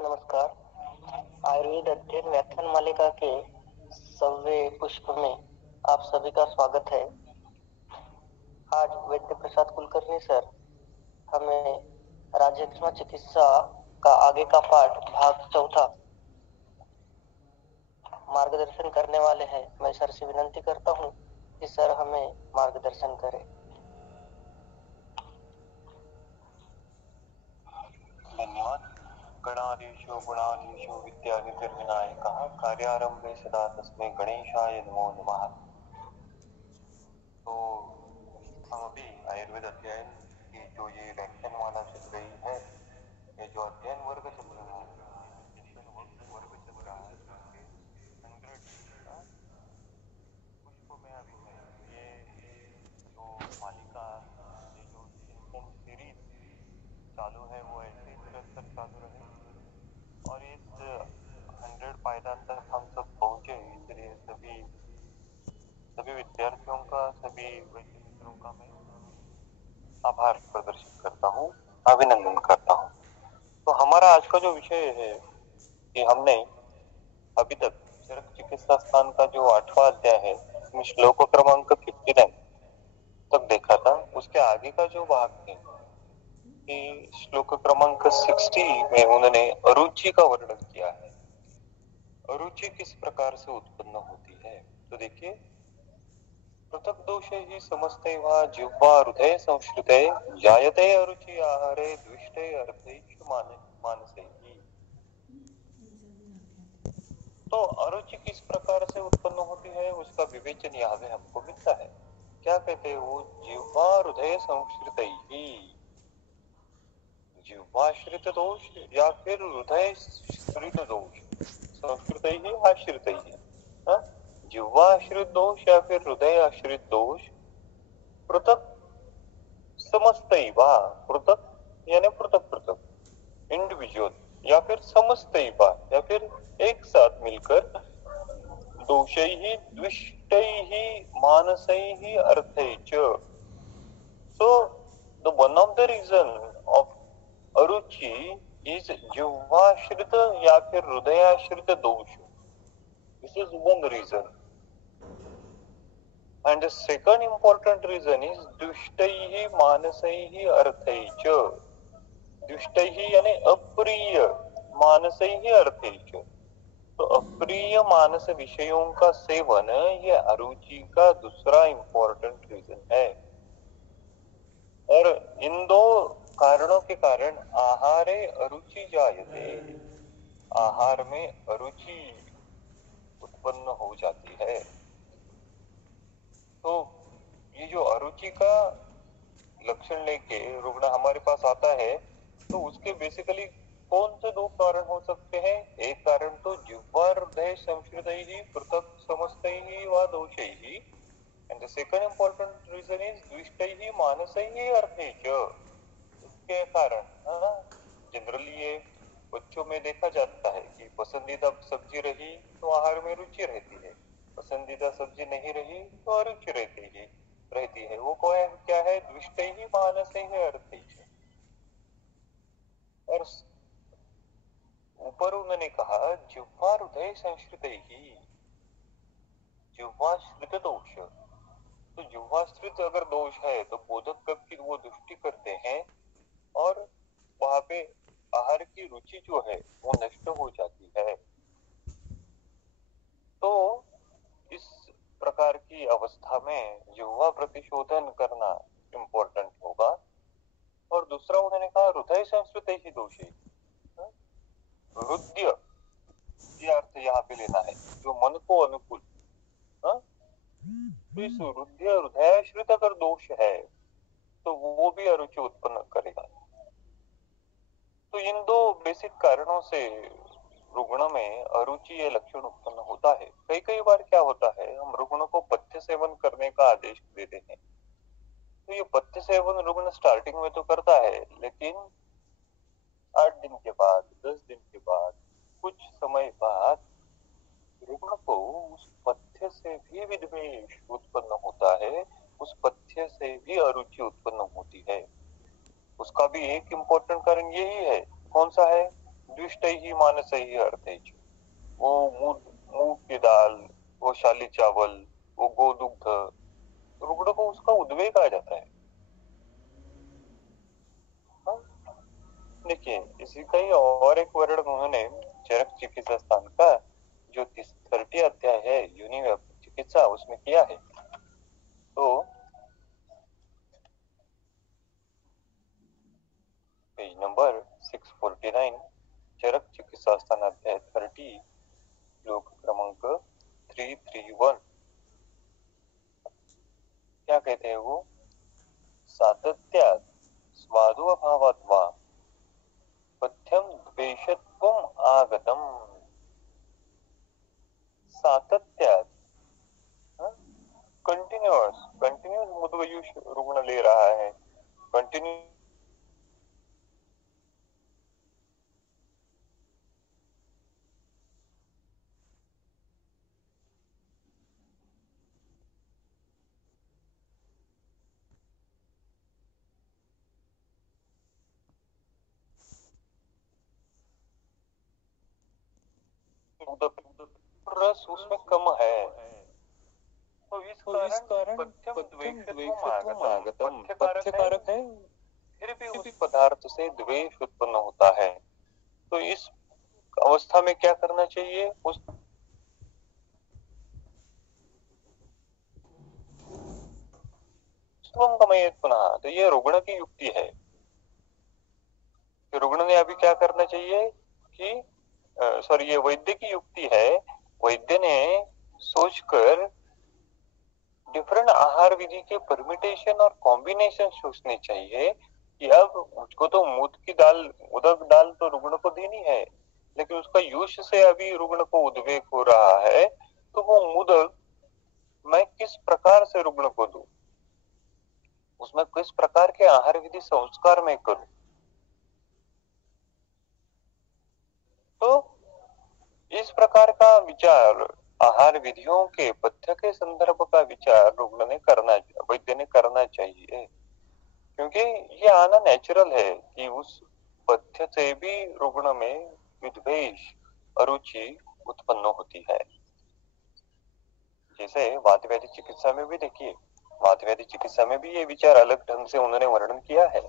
नमस्कार। आयुर्वेद अध्ययन व्याख्यान मालिका के 100वें पुष्प में आप सभी का स्वागत है। आज वैद्य प्रसाद कुलकर्णी सर हमें राजक्षमा चिकित्सा का आगे का पाठ भाग चौथा मार्गदर्शन करने वाले हैं। मैं सर से विनंती करता हूँ कि सर हमें मार्गदर्शन करें। धन्यवाद। गणाधीशो गुणाधीशो विद्याधिर्विनायकः कार्यारंभे सदा तस्मै गणेशाय नमो नमः। तो हम अभी आयुर्वेद अध्ययन की जो ये व्याख्यानमाला चल रही है, ये जो अध्ययन वर्ग चल रहा है, वर्ग चल रहा है, उसके 100 पुष्प में अभी है। ये जो मालिका, ये जो चिंतन सीरीज चालू है, वो ऐसे ही निरंतर चालू रहे और इस 100 पायदान तक हम सब पहुंचे। इसलिए सभी विद्यार्थियों का, सभी वैद्य मित्रों का मैं आभार प्रदर्शित करता हूँ, अभिनंदन करता हूँ। तो हमारा आज का जो विषय है कि हमने अभी तक चरक चिकित्सा स्थान का जो 8वां अध्याय है, इसमें श्लोक क्रमांक 59 तक देखा था। उसके आगे का जो भाग है कि श्लोक क्रमांक 60 में उन्होंने अरुचि का वर्णन किया है। अरुचि किस प्रकार से उत्पन्न होती है, तो देखिए, पृथक दोषे ही समस्ते वा जिह्वा हृदय संश्रिते जायते अरुचि आहारे द्विष्टे अर्थेषु मानसे ही। तो अरुचि किस प्रकार से उत्पन्न होती है, उसका विवेचन यहाँ पे हमको मिलता है। क्या कहते हैं वो? जिह्वा हृदय संश्रित ही, जिह्वाश्रित दोष या फिर हृदय श्रित दोष, संस्कृत ही आश्रित ही, जिह्वाश्रित दोष या फिर हृदय आश्रित दोष पृथक समस्तैवा, पृथक यानी पृथक पृथक, इंडिविजुअल या फिर समस्तैवा या फिर एक साथ मिलकर दोषैहि द्विष्टैहि मानसैहि अर्थैच। So the one of the reason of अरुचि is जिह्वाश्रित या फिर हृदयाश्रित दोष. This is one reason. And the second important reason is दुष्टैहि मानसैहि अर्थैच. दुष्टैहि यानी अप्रिय, मानसैहि अर्थैच. तो अप्रिय मानस विषयों का सेवन ये अरुचि का दूसरा इंपॉर्टेंट रीजन है। और इन दो कारणों के कारण आहारे अरुचि जायते, आहार में अरुचि उत्पन्न हो जाती है। तो ये जो अरुचि का लक्षण लेके रुग्ण हमारे पास आता है, तो उसके बेसिकली कौन से दो कारण हो सकते हैं? एक कारण तो जिह्वा हृदय संश्रितैहि पृथक समस्तैहि वा दोषैहि, and the second important reason is द्विष्टैहि मानसैहि अर्थैच। इसके कारण जनरली ये बच्चों में देखा जाता है कि पसंदीदा सब्जी रही तो आहार में रुचि रहती है, पसंदीदा सब्जी नहीं रही तो अरुचि रहती है। वो क्या है? द्विष्टैहि मानसैहि अर्थैच। और ऊपर उन्होंने कहा जिह्वा हृदय संश्रितैहि, जिह्वाश्रित दोष। तो जिह्वाश्रित अगर दोष है तो बोधक कब की वो दृष्टि करते हैं और वहां पे आहार की रुचि जो है वो नष्ट हो जाती है। तो इस प्रकार की अवस्था में जिह्वा प्रतिशोधन करना इम्पोर्टेंट होगा। और दूसरा उन्होंने कहा हृदय संस्कृत ही दोषी, हृदय ये अर्थ यहाँ पे लेना है जो मन को अनुकूल। तो इस हृदयाश्रित अगर दोष है तो वो भी अरुचि उत्पन्न करेगा। तो इन दो बेसिक कारणों से रुग्ण में अरुचि ये लक्षण उत्पन्न होता है। कई बार क्या होता है, हम रुग्ण को पथ्य सेवन करने का आदेश देते हैं। तो ये पथ्य सेवन रुग्ण स्टार्टिंग में तो करता है, लेकिन 8 दिन के बाद, 10 दिन के बाद, कुछ समय बाद रुग्ण को उस पथ्य से भी विद्वेष उत्पन्न होता है, उस पथ्य से भी अरुचि उत्पन्न होती है। उसका भी एक इम्पोर्टेंट कारण यही है। कौन सा है? द्विष्टैः मानसैः अर्थैः। वो मूंग मूंग की दाल, वो शाली चावल, वो गोदुग्ध, रुग्ण को उसका उद्वेग आ जाता है। हाँ? देखिए इसी का ही और एक वर्णन उन्होंने चरक चिकित्सा स्थान का जो 30 अध्याय है यूनिव्यापक चिकित्सा उसमें किया है। तो पेज नंबर 649 चरक चिकित्सा स्थान अध्याय 30 श्लोक क्रमांक 331 क्या कहते हैं वो? सातत्यात् स्वादुभावात् वा पथ्यम द्वेषत्वम आगतम। सातत्यात् कंटिन्यूस मुद्गयुष रुग्ण ले रहा है, कंटिन्यू रस उसमें कम है, तो इस कारण पथ्यम द्वेषत्वम आगतम, पथ्यकारक है फिर भी उस पदार्थ से द्वेष उत्पन्न होता है। तो इस अवस्था में क्या करना चाहिए? उस पुनः, तो ये रुग्ण की युक्ति है। रुग्ण ने अभी क्या करना चाहिए कि सॉरी ये वैद्य की युक्ति है। वैद्य ने सोचकर डिफरेंट आहार विधि के परमिटेशन और कॉम्बिनेशन सोचने चाहिए कि अब मुझको तो मूद की दाल, उड़द दाल तो रुग्ण को देनी है, लेकिन उसका यूज से अभी रुग्ण को उद्वेग हो रहा है, तो वो मुदक मैं किस प्रकार से रुग्ण को दूं, उसमें किस प्रकार के आहार विधि संस्कार में करूं। तो इस प्रकार का विचार, आहार विधियों के पथ्य के संदर्भ का विचार रुग्ण ने करना, वैद्य ने करना चाहिए, क्योंकि ये आना नेचुरल है कि उस पथ्य से भी रुग्ण में विद्वेष, अरुचि उत्पन्न होती है। जैसे वातव्याधि चिकित्सा में भी देखिए, वातव्याधि चिकित्सा में भी ये विचार अलग ढंग से उन्होंने वर्णन किया है।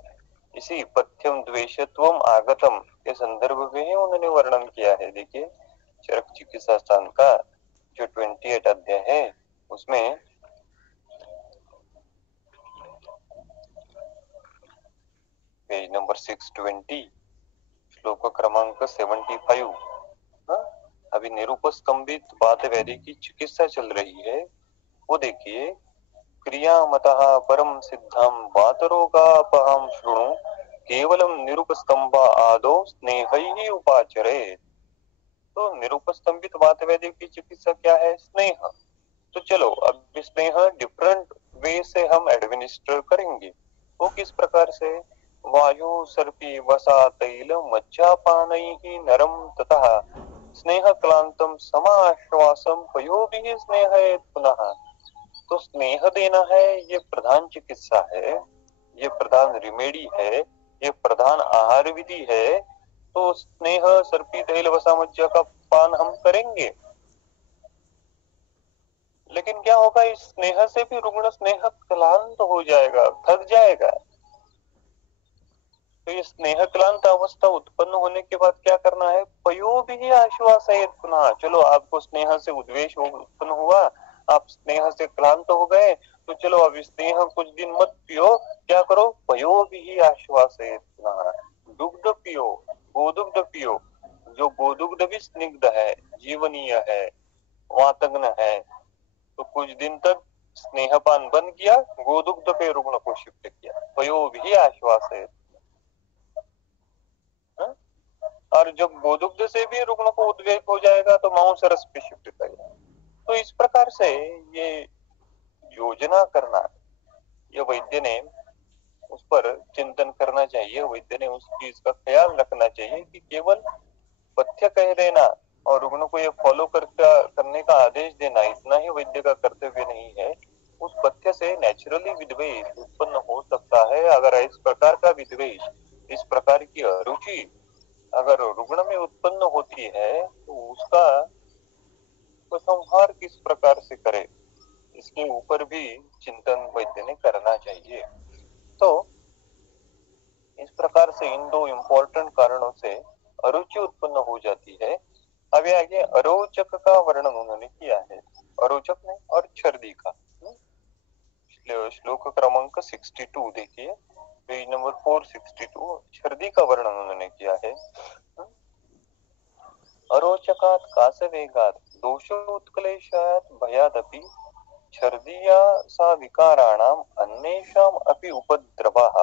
इसी पथ्यम द्वेषत्वम आगतम के संदर्भ में ही उन्होंने वर्णन किया है। देखिए चरक चिकित्सा स्थान का जो 28 अध्याय है उसमें पेज नंबर 620 श्लोक क्रमांक 75। हाँ? अभी निरुपस्कंभित वातव्याधि की चिकित्सा चल रही है। वो देखिए, क्रियामतः परम सिद्धम वातरोगापहं शृणु केवलम निरुपस्तंभा आदौ स्नेहैः उपाचरेत्। तो निरुपस्तंभित वातव्याधि की चिकित्सा क्या है? स्नेह। तो चलो अब स्नेह डिफरेंट वे से हम एडमिनिस्टर करेंगे। वो किस प्रकार से? वायु सर्पी वसा तैल मज्जापानैः नरम ततः स्नेह क्लांतम समाश्वासम पयोभिः स्नेहयेत् पुनः। तो स्नेह देना है, ये प्रधान चिकित्सा है, ये प्रधान रिमेडी है, ये प्रधान आहार विधि है। तो स्नेह सर्पी तैल वसा मज्जा का पान हम करेंगे, लेकिन क्या होगा, इस स्नेह से भी रुग्ण स्नेह क्लांत हो जाएगा, थक जाएगा। तो ये स्नेह क्लांत अवस्था उत्पन्न होने के बाद क्या करना है? पयो भी आश्वास है पुनः। चलो आपको स्नेह से उद्वेष उत्पन्न हुआ, आप स्नेह से क्लांत हो गए, तो चलो अब स्नेह कुछ दिन मत पियो, क्या करो? पयो भी आश्वास है पुनः, दुग्ध पियो, गोदुग्ध पियो। जो गोदुग्ध भी स्निग्ध है, जीवनीय है, वातग्न है। तो कुछ दिन तक स्नेहपान बंद किया, गोदुग्ध पे रुग्ण को शिफ्ट किया, पयो भी आश्वास है। और जब गोदुग्ध से भी रुग्ण को उद्वेग हो जाएगा तो मांस रस पे शिफ्ट करेगा। तो इस प्रकार से ये योजना करना, ये वैद्य ने उस पर चिंतन करना चाहिए, वैद्य ने उस चीज का ख्याल रखना चाहिए कि केवल पथ्य कह देना और रुग्ण को ये फॉलो करने का आदेश देना इतना ही वैद्य का कर्तव्य नहीं है। उस पथ्य से नेचुरली विद्वेष उत्पन्न हो सकता है। अगर इस प्रकार का विद्वेष, इस प्रकार की अरुचि अगर रुग्ण में उत्पन्न होती है तो उसका उपसंहार किस प्रकार से करे, इसके ऊपर भी चिंतन वैद्य ने करना चाहिए। तो इस प्रकार से इन दो इम्पोर्टेंट कारणों से अरुचि उत्पन्न हो जाती है। अभी आगे अरोचक का वर्णन उन्होंने किया है, अरोचक नहीं और छर्दी का। श्लोक क्रमांक 62 देखिए, पेज नंबर 462, छर्दी का वर्णन उन्होंने किया है। अरोचकात् कासवेगात् दोषोत्क्लेशात् भयादपि छर्दिया सा विकाराणाम अन्येषाम अपि उपद्रवः।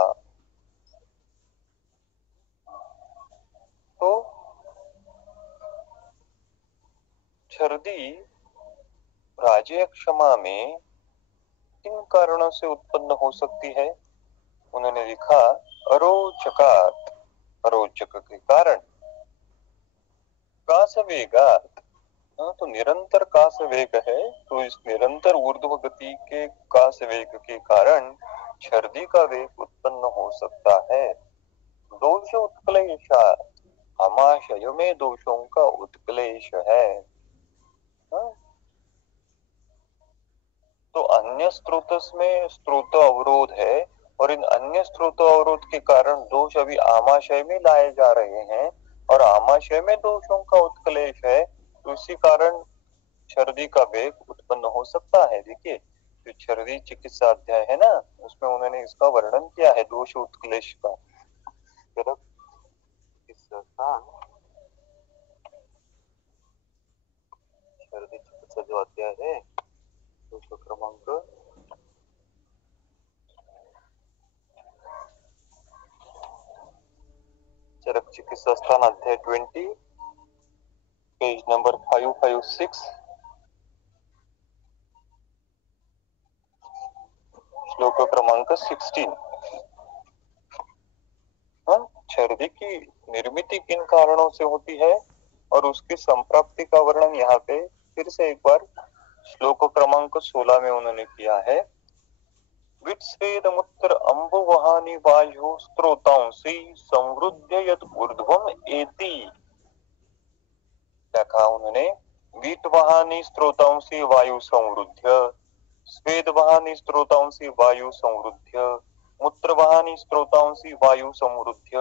तो छर्दी राजेय क्षमा में किन कारणों से उत्पन्न हो सकती है? उन्होंने लिखा अरोचकात्, अरोचक के कारण, कासवेगात्, तो निरंतर कासवेग है, तो इस निरंतर ऊर्ध्व गति के कासवेग के कारण छर्दी का वेग उत्पन्न हो सकता है। दोष उत्क्लेशात्, आमाशय में दोषों का उत्क्लेश है। तो अन्य स्रोतस में स्रोत अवरोध है और इन अन्य स्रोत अवरोध के कारण दोष अभी आमाशय में लाए जा रहे हैं और आमाशय में दोषों का उत्क्लेश है, तो इसी कारण छर्दी का वेग उत्पन्न हो सकता है। देखिए जो छर्दी चिकित्सा अध्याय है ना, उसमें उन्होंने इसका वर्णन किया है, दोष उत्क्लेश का। छर्दी चिकित्सा जो अध्याय है, दोष क्रमांक चरक चिकित्सा स्थान अध्याय 20, पेज नंबर 556, श्लोक क्रमांक 16। छर्दी की निर्मिति किन कारणों से होती है और उसकी संप्राप्ति का वर्णन यहाँ पे फिर से एक बार श्लोक क्रमांक 16 में उन्होंने किया है। वित्स्वेद मूत्र अम्बुवहानि वायु स्त्रोतांसि संवृद्ध यद ऊर्ध्वम एति। क्या कहा उन्होंने? वीतवाहानि स्त्रोतांसि वायु संवृद्ध, स्वेदवाहानि स्त्रोतांसि वायु संवृद्ध, मूत्रवाहानि स्त्रोतांसि वायु समृद्ध,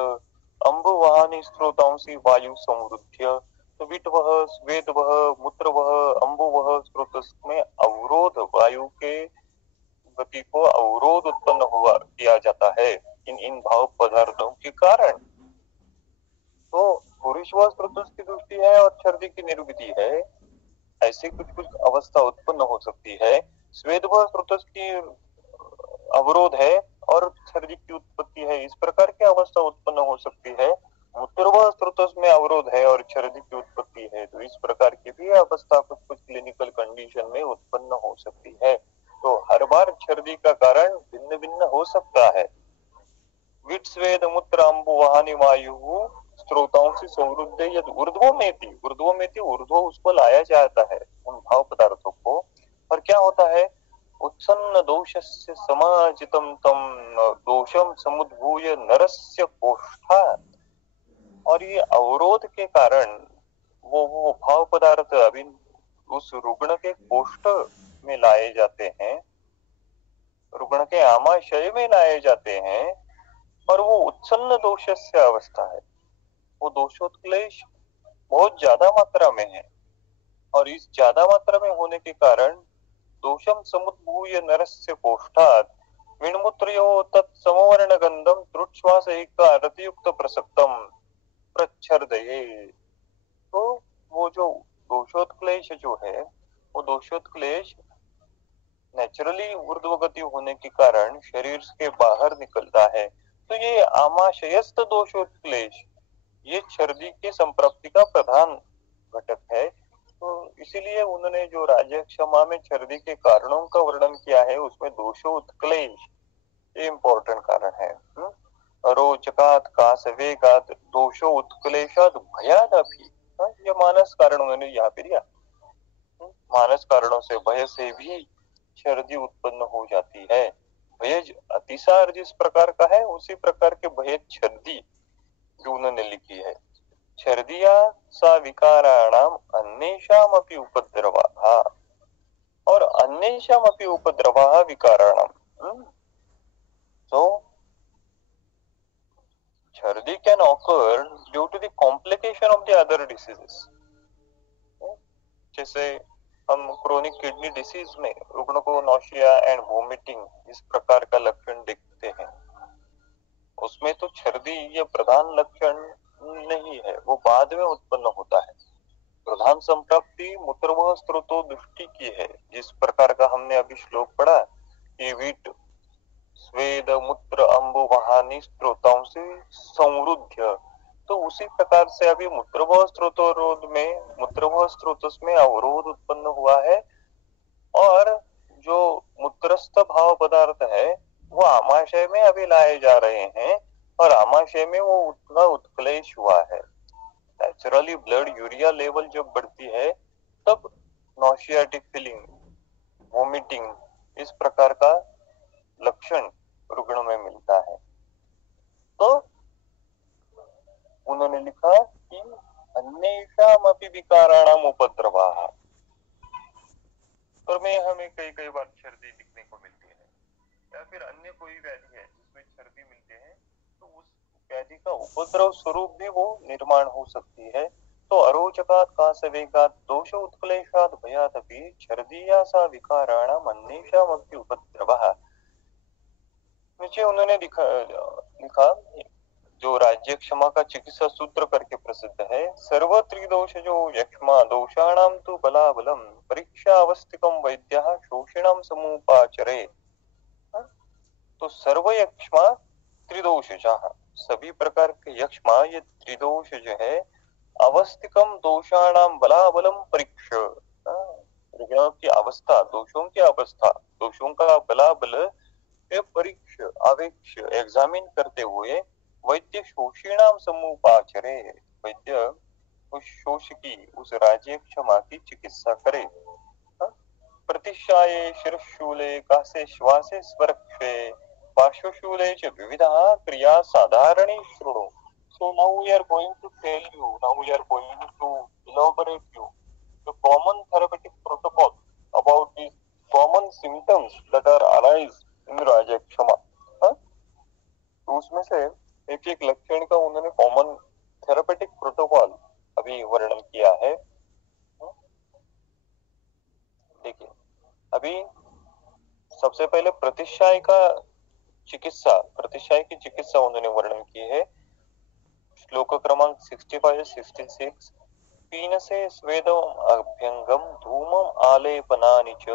अम्बुवाहानि स्त्रोतांसि वायु समृद्ध। तो विटवह, स्वेदवह, मूत्रवह, अम्बुवह स्त्रोत में अवरोध, वायु के गति को अवरोध उत्पन्न हुआ किया जाता है इन इन भाव पदार्थों के कारण। तो पुरुषवा स्त्रोत की दृष्टि है और छर्दी की निर्मिति है, ऐसी कुछ कुछ अवस्था उत्पन्न हो सकती है। स्वेदवा स्रोत की अवरोध है और छर्दी की उत्पत्ति है, इस प्रकार की अवस्था उत्पन्न हो सकती है। मूत्रवा स्रोत में अवरोध है और छर्दी की उत्पत्ति है, तो इस प्रकार की भी अवस्था कुछ कुछ क्लिनिकल कंडीशन में उत्पन्न हो सकती है। तो हर बार छर्दी का कारण भिन्न भिन्न हो सकता है। विट्स्वेद मूत्र अम्बुवाहानि वायु स्त्रोताओं से समृद्ध यदि ऊर्ध्वमेति, ऊर्ध्वमेति ऊर्ध्व उसको लाया जाता है उन भाव पदार्थों को। और क्या होता है? उत्सन्न दोषस्य समाजितम तम दोषम समुद्भूय नरस्य कोष्ठात्। और ये अवरोध के कारण वो भाव पदार्थ अभी उस रुग्ण के कोष्ठ में लाए जाते हैं, रुग्ण के आमाशय में लाए जाते हैं, और वो उत्सन्न दोषस्य अवस्था है, वो दोषोत्क्लेश बहुत ज्यादा मात्रा में है और इस ज्यादा मात्रा में होने के कारण दोषम समुद्भूय नरस्य कोष्ठात् विण्मूत्रयो तत्समवर्ण गंधम त्रुट्श्वास एक रतियुक्त प्रसक्तम प्रच्छर्दये। तो वो जो दोषोत्क्लेश जो है, वो दोषोत्क्लेश नेचुरली ऊर्ध्व गति होने के कारण शरीर के बाहर निकलता है। तो ये आमाशयस्थ दोषोत्क्लेश ये छर्दी के संप्राप्ति का प्रधान घटक है। तो इसीलिए उन्होंने जो राज्य क्षमा में छर्दी के कारणों का वर्णन किया है उसमें दोषोत्क्लेश ये इंपॉर्टेंट कारण है। अरोचकात् कासवेगात् दोषो उत्क्लेशात् भयादपि, ये मानस कारण उन्होंने यहाँ पे दिया। मानस कारणों से, भय से भी छर्दी उत्पन्न हो जाती है। भय अतिसार जिस प्रकार का है उसी प्रकार के भय छर्दी जो उन्होंने लिखी है। छर्दिया सा विकाराणाम अन्येषामपि उपद्रवः और अन्येषामपि उपद्रवः विकाराणाम. So Chardi can occur due to the complication of the other diseases. जैसे हम क्रोनिक किडनी डिसीज में रुग्ण को नौशिया एंड वोमिटिंग इस प्रकार का लक्षण देखते हैं, उसमें तो छर्दी ये प्रधान लक्षण नहीं है, वो बाद में उत्पन्न होता है. प्रधान संप्राप्ति मूत्रवह स्त्रोतो दृष्टि की है, जिस प्रकार का हमने अभी श्लोक पढ़ा कि वीट स्वेद मूत्र अंबु वहानी स्त्रोतों से संवृद्ध, तो उसी प्रकार से अभी मूत्रवह स्त्रोत में अवरोध उत्पन्न हुआ है और जो मूत्रस्थ भाव पदार्थ है वो आमाशय में अभी लाए जा रहे हैं और आमाशय में वो उतना उत्क्लेश हुआ है. नेचुरली ब्लड यूरिया लेवल जब बढ़ती है तब नॉशियाटिक फीलिंग, वोमिटिंग इस प्रकार का लक्षण रुग्ण में मिलता है. तो उन्होंने लिखा कि अन्येषामपि विकाराणाम उपद्रवः, और में हमें कई बार छर्दी दिखने को मिलती है या फिर अन्य कोई व्याधि है जिसमें छर्दी मिलते हैं, तो उस व्याधि का उपद्रव स्वरूप भी वो निर्माण हो सकती है. तो अरोचकात् कासवेगात् दोष उत्क्लेशात् भयात् अपि छर्दिया सा विकाराणाम अन्येषामपि उपद्रवः. नीचे उन्होंने लिखा जो राज्य क्षमा का चिकित्सा सूत्र करके प्रसिद्ध है, सर्व त्रिदोष जो यक्ष्मा दोषाणाम तो बलाबलम परीक्षा अवस्थिकम वैद्यः शोषिणम समुपाचरे. तो सर्व यक्ष्मा त्रिदोषजः, सभी प्रकार के यक्ष्मा ये त्रिदोष जो है अवस्थिकम दोषाणाम बलाबलम परीक्ष, रुग्णों की अवस्था, दोषों की अवस्था, दोषों का बलाबल परीक्ष आवेक्ष एग्जामिन करते हुए वैद्य शोषिणाम समुपाचरे, वैद्य उस शोष की उस राज्य क्षमा की चिकित्सा करे. प्रतिशाये शिरशूले कासे श्वासे स्वरक्षे पार्श्वशूले च विविधा क्रिया साधारणी शृणु. So now we are going to tell you, now we are going to elaborate you the common therapeutic protocol about these common symptoms that are arise in राज्य क्षमा. तो उसमें से एक एक लक्षण का उन्होंने कॉमन थेरेपेटिक प्रोटोकॉल अभी वर्णन किया है. देखिए, अभी सबसे पहले प्रतिशाय की चिकित्सा उन्होंने वर्णन की है. श्लोक क्रमांक 65-66. पीनसे स्वेदम अभ्यंगम धूमम आलेपनानि च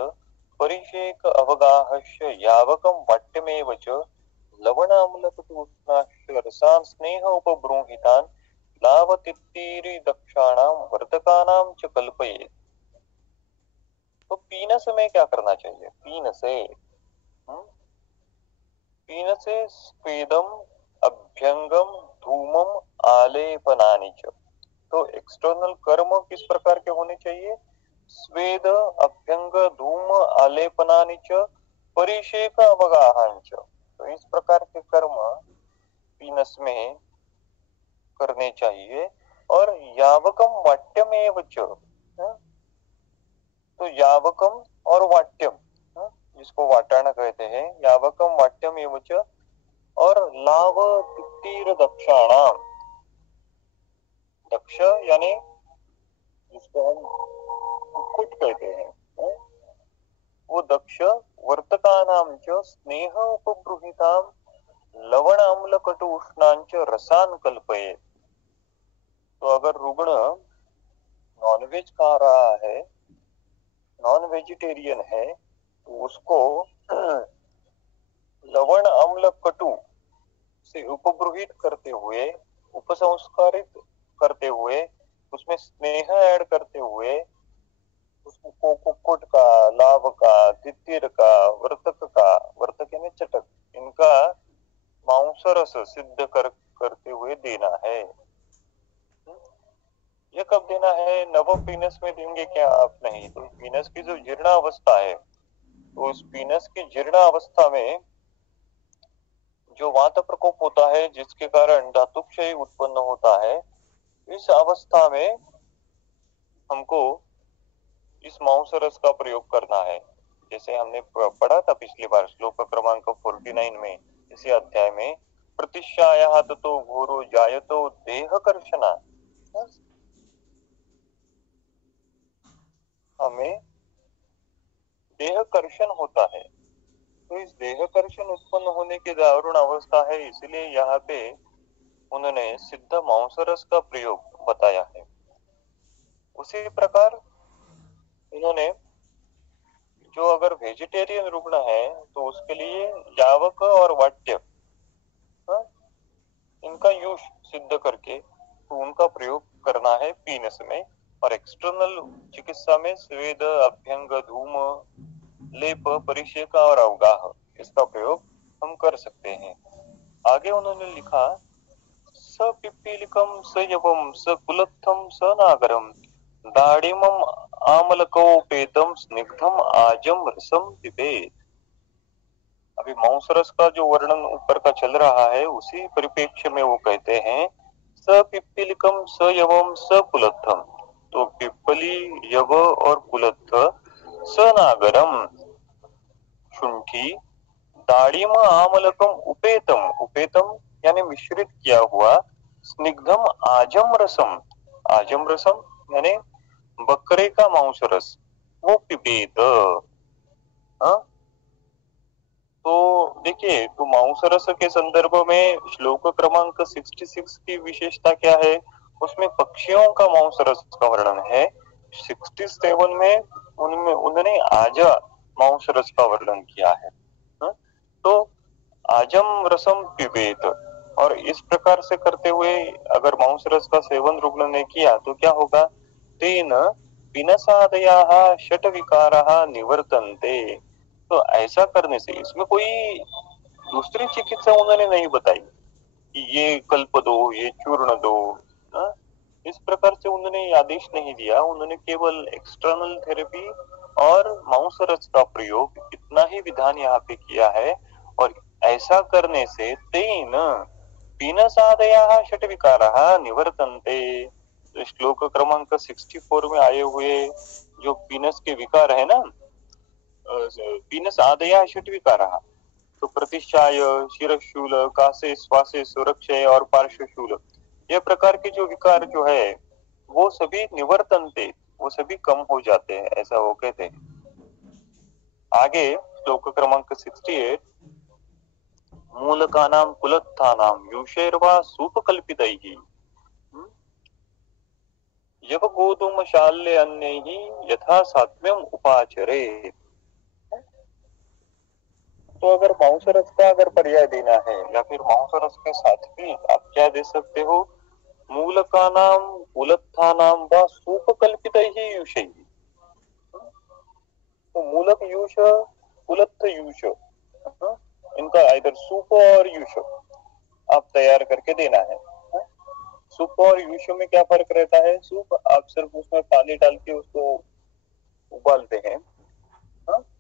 परिषेक अवगाहस्य यावकम वट्यमेव च लवणाम्लकटुष्णाश्च रसान् स्नेह उपबृंहितान् लावतित्तीरि दक्षाणां वर्धकानां च कल्पयेत्. तो पीनस में क्या करना चाहिए? पीनसे स्वेदम अभ्यंगम धूमम आलेपनानि च. तो एक्सटर्नल कर्म किस प्रकार के होने चाहिए? स्वेद अभ्यंग धूम आलेपनानि च परिषेक अवगाहांच. तो इस प्रकार के कर्म पीनस में करने चाहिए. और यावकम वाट्यमेव च, तो यावकम और वाट्यम, जिसको वाटाना कहते हैं, यावकम वाट्यमेव च, और लाव तित्तीर दक्षाणाम, दक्ष यानी जिसको हम कुक्कुट कहते हैं, वो दक्ष वर्तकानां च स्नेह उपबृंहितां लवण अम्ल कटु उष्णांच रसान कल्पये. तो अगर रुग्ण नॉनवेज खा रहा है, नॉन वेजिटेरियन है, तो उसको लवण अम्ल कटु से उपबृहित करते हुए, उपसंस्कारित करते हुए, उसमें स्नेह ऐड करते हुए, उसको कुक्कुट का, लाव का, तित्तिर का, वर्तक यानी चटक, इनका मांसरस सिद्ध करते हुए देना है. ये कब देना है? नव पीनस में देंगे क्या आप? नहीं. तो पीनस की जो जीर्णावस्था है, तो उस पीनस की जीर्णावस्था में जो वात प्रकोप होता है, जिसके कारण धातुक्षय उत्पन्न होता है, इस अवस्था में हमको इस मांस रस का प्रयोग करना है। जैसे हमने पढ़ा था पिछली बार श्लोक क्रमांक 49 में, इसी अध्याय में, प्रतिशाया तो घोरो जायतो देह कर्षणा, हमें देह कर्षण होता है। तो इस देह कर्षण उत्पन्न होने की दारुण अवस्था है, इसलिए यहाँ पे उन्होंने सिद्ध मांस रस का प्रयोग बताया है। उसी प्रकार उन्होंने जो अगर वेजिटेरियन रुग्ण है तो उसके लिए यावक और वाट्य, हाँ, इनका यूज सिद्ध करके तो उनका प्रयोग करना है पीनस में। और एक्सटर्नल चिकित्सा में स्वेद, अभ्यंग, धूम, लेप, परिषेक और अवगाह, इसका प्रयोग हम कर सकते हैं। आगे उन्होंने लिखा, स पिपीलिकम स यवम स कुलत्थम स नागरम दाड़िमम आमलकोपेतम स्निग्धम आजम रसम पिबेत। अभी मांस रस का जो वर्णन ऊपर का चल रहा है उसी परिप्रेक्ष्य में वो कहते हैं, स पिप्पलिकम स यवम स कुलत्थम। तो पिप्पली, यव और कुलत्थ, स नागरम शुंठी, दाड़िम आमलकम उपेतम, उपेतम यानी मिश्रित किया हुआ, स्निग्धम आजम रसम, आजम रसम यानी बकरे का मांस रस, वो पिबेत। हाँ, तो देखिए, तो मांस रस के संदर्भ में श्लोक क्रमांक 66 की विशेषता क्या है? उसमें पक्षियों का मांस रस का वर्णन है। 67 में उनमें उन्होंने आजा मांस रस का वर्णन किया है। तो आजम रसम पिबेत, और इस प्रकार से करते हुए अगर मांस रस का सेवन रुग्ण ने किया तो क्या होगा? तेन पिनसादयाः षट विकाराः निवर्तन्ते। तो ऐसा करने से, इसमें कोई दूसरी चिकित्सा उन्होंने नहीं बताई कि ये कल्प दो, ये चूर्ण दो, हाँ? इस प्रकार से उन्होंने आदेश नहीं दिया। उन्होंने केवल एक्सटर्नल थेरेपी और मांस रस का प्रयोग, इतना ही विधान यहाँ पे किया है। और ऐसा करने से तेन पीनसादयाः षट विकाराः निवर्तन्ते। श्लोक क्रमांक 64 में आए हुए जो पीनस के विकार है ना, पीनस आदया षट विकाराः, तो प्रतिशाय, शिरशूल, कासे, श्वासे, सुरक्षय और पार्श्वशूल, ये प्रकार के जो विकार जो है वो सभी निवर्तनते, वो सभी कम हो जाते हैं, ऐसा वो कहते हैं। आगे श्लोक क्रमांक 68, मूलकानां कुलत्थानां यूषैर्वा सूपकल्पितैः यव गोधूम शाल्य अन्यैः यथा सात्म्यम उपाचरेत्। तो अगर मांस रस का अगर पर्याय देना है या फिर मांस रस के साथ भी आप क्या दे सकते हो? मूलकानां कुलत्थानां वा सूपकल्पितैः यूषैः। तो मूलक यूष, कुलत्थ यूष, इनका इधर सूप और यूष आप तैयार करके देना है। सूप और यूष में क्या फर्क रहता है? सूप आप सिर्फ उसमें पानी डाल के उसको उबालते हैं,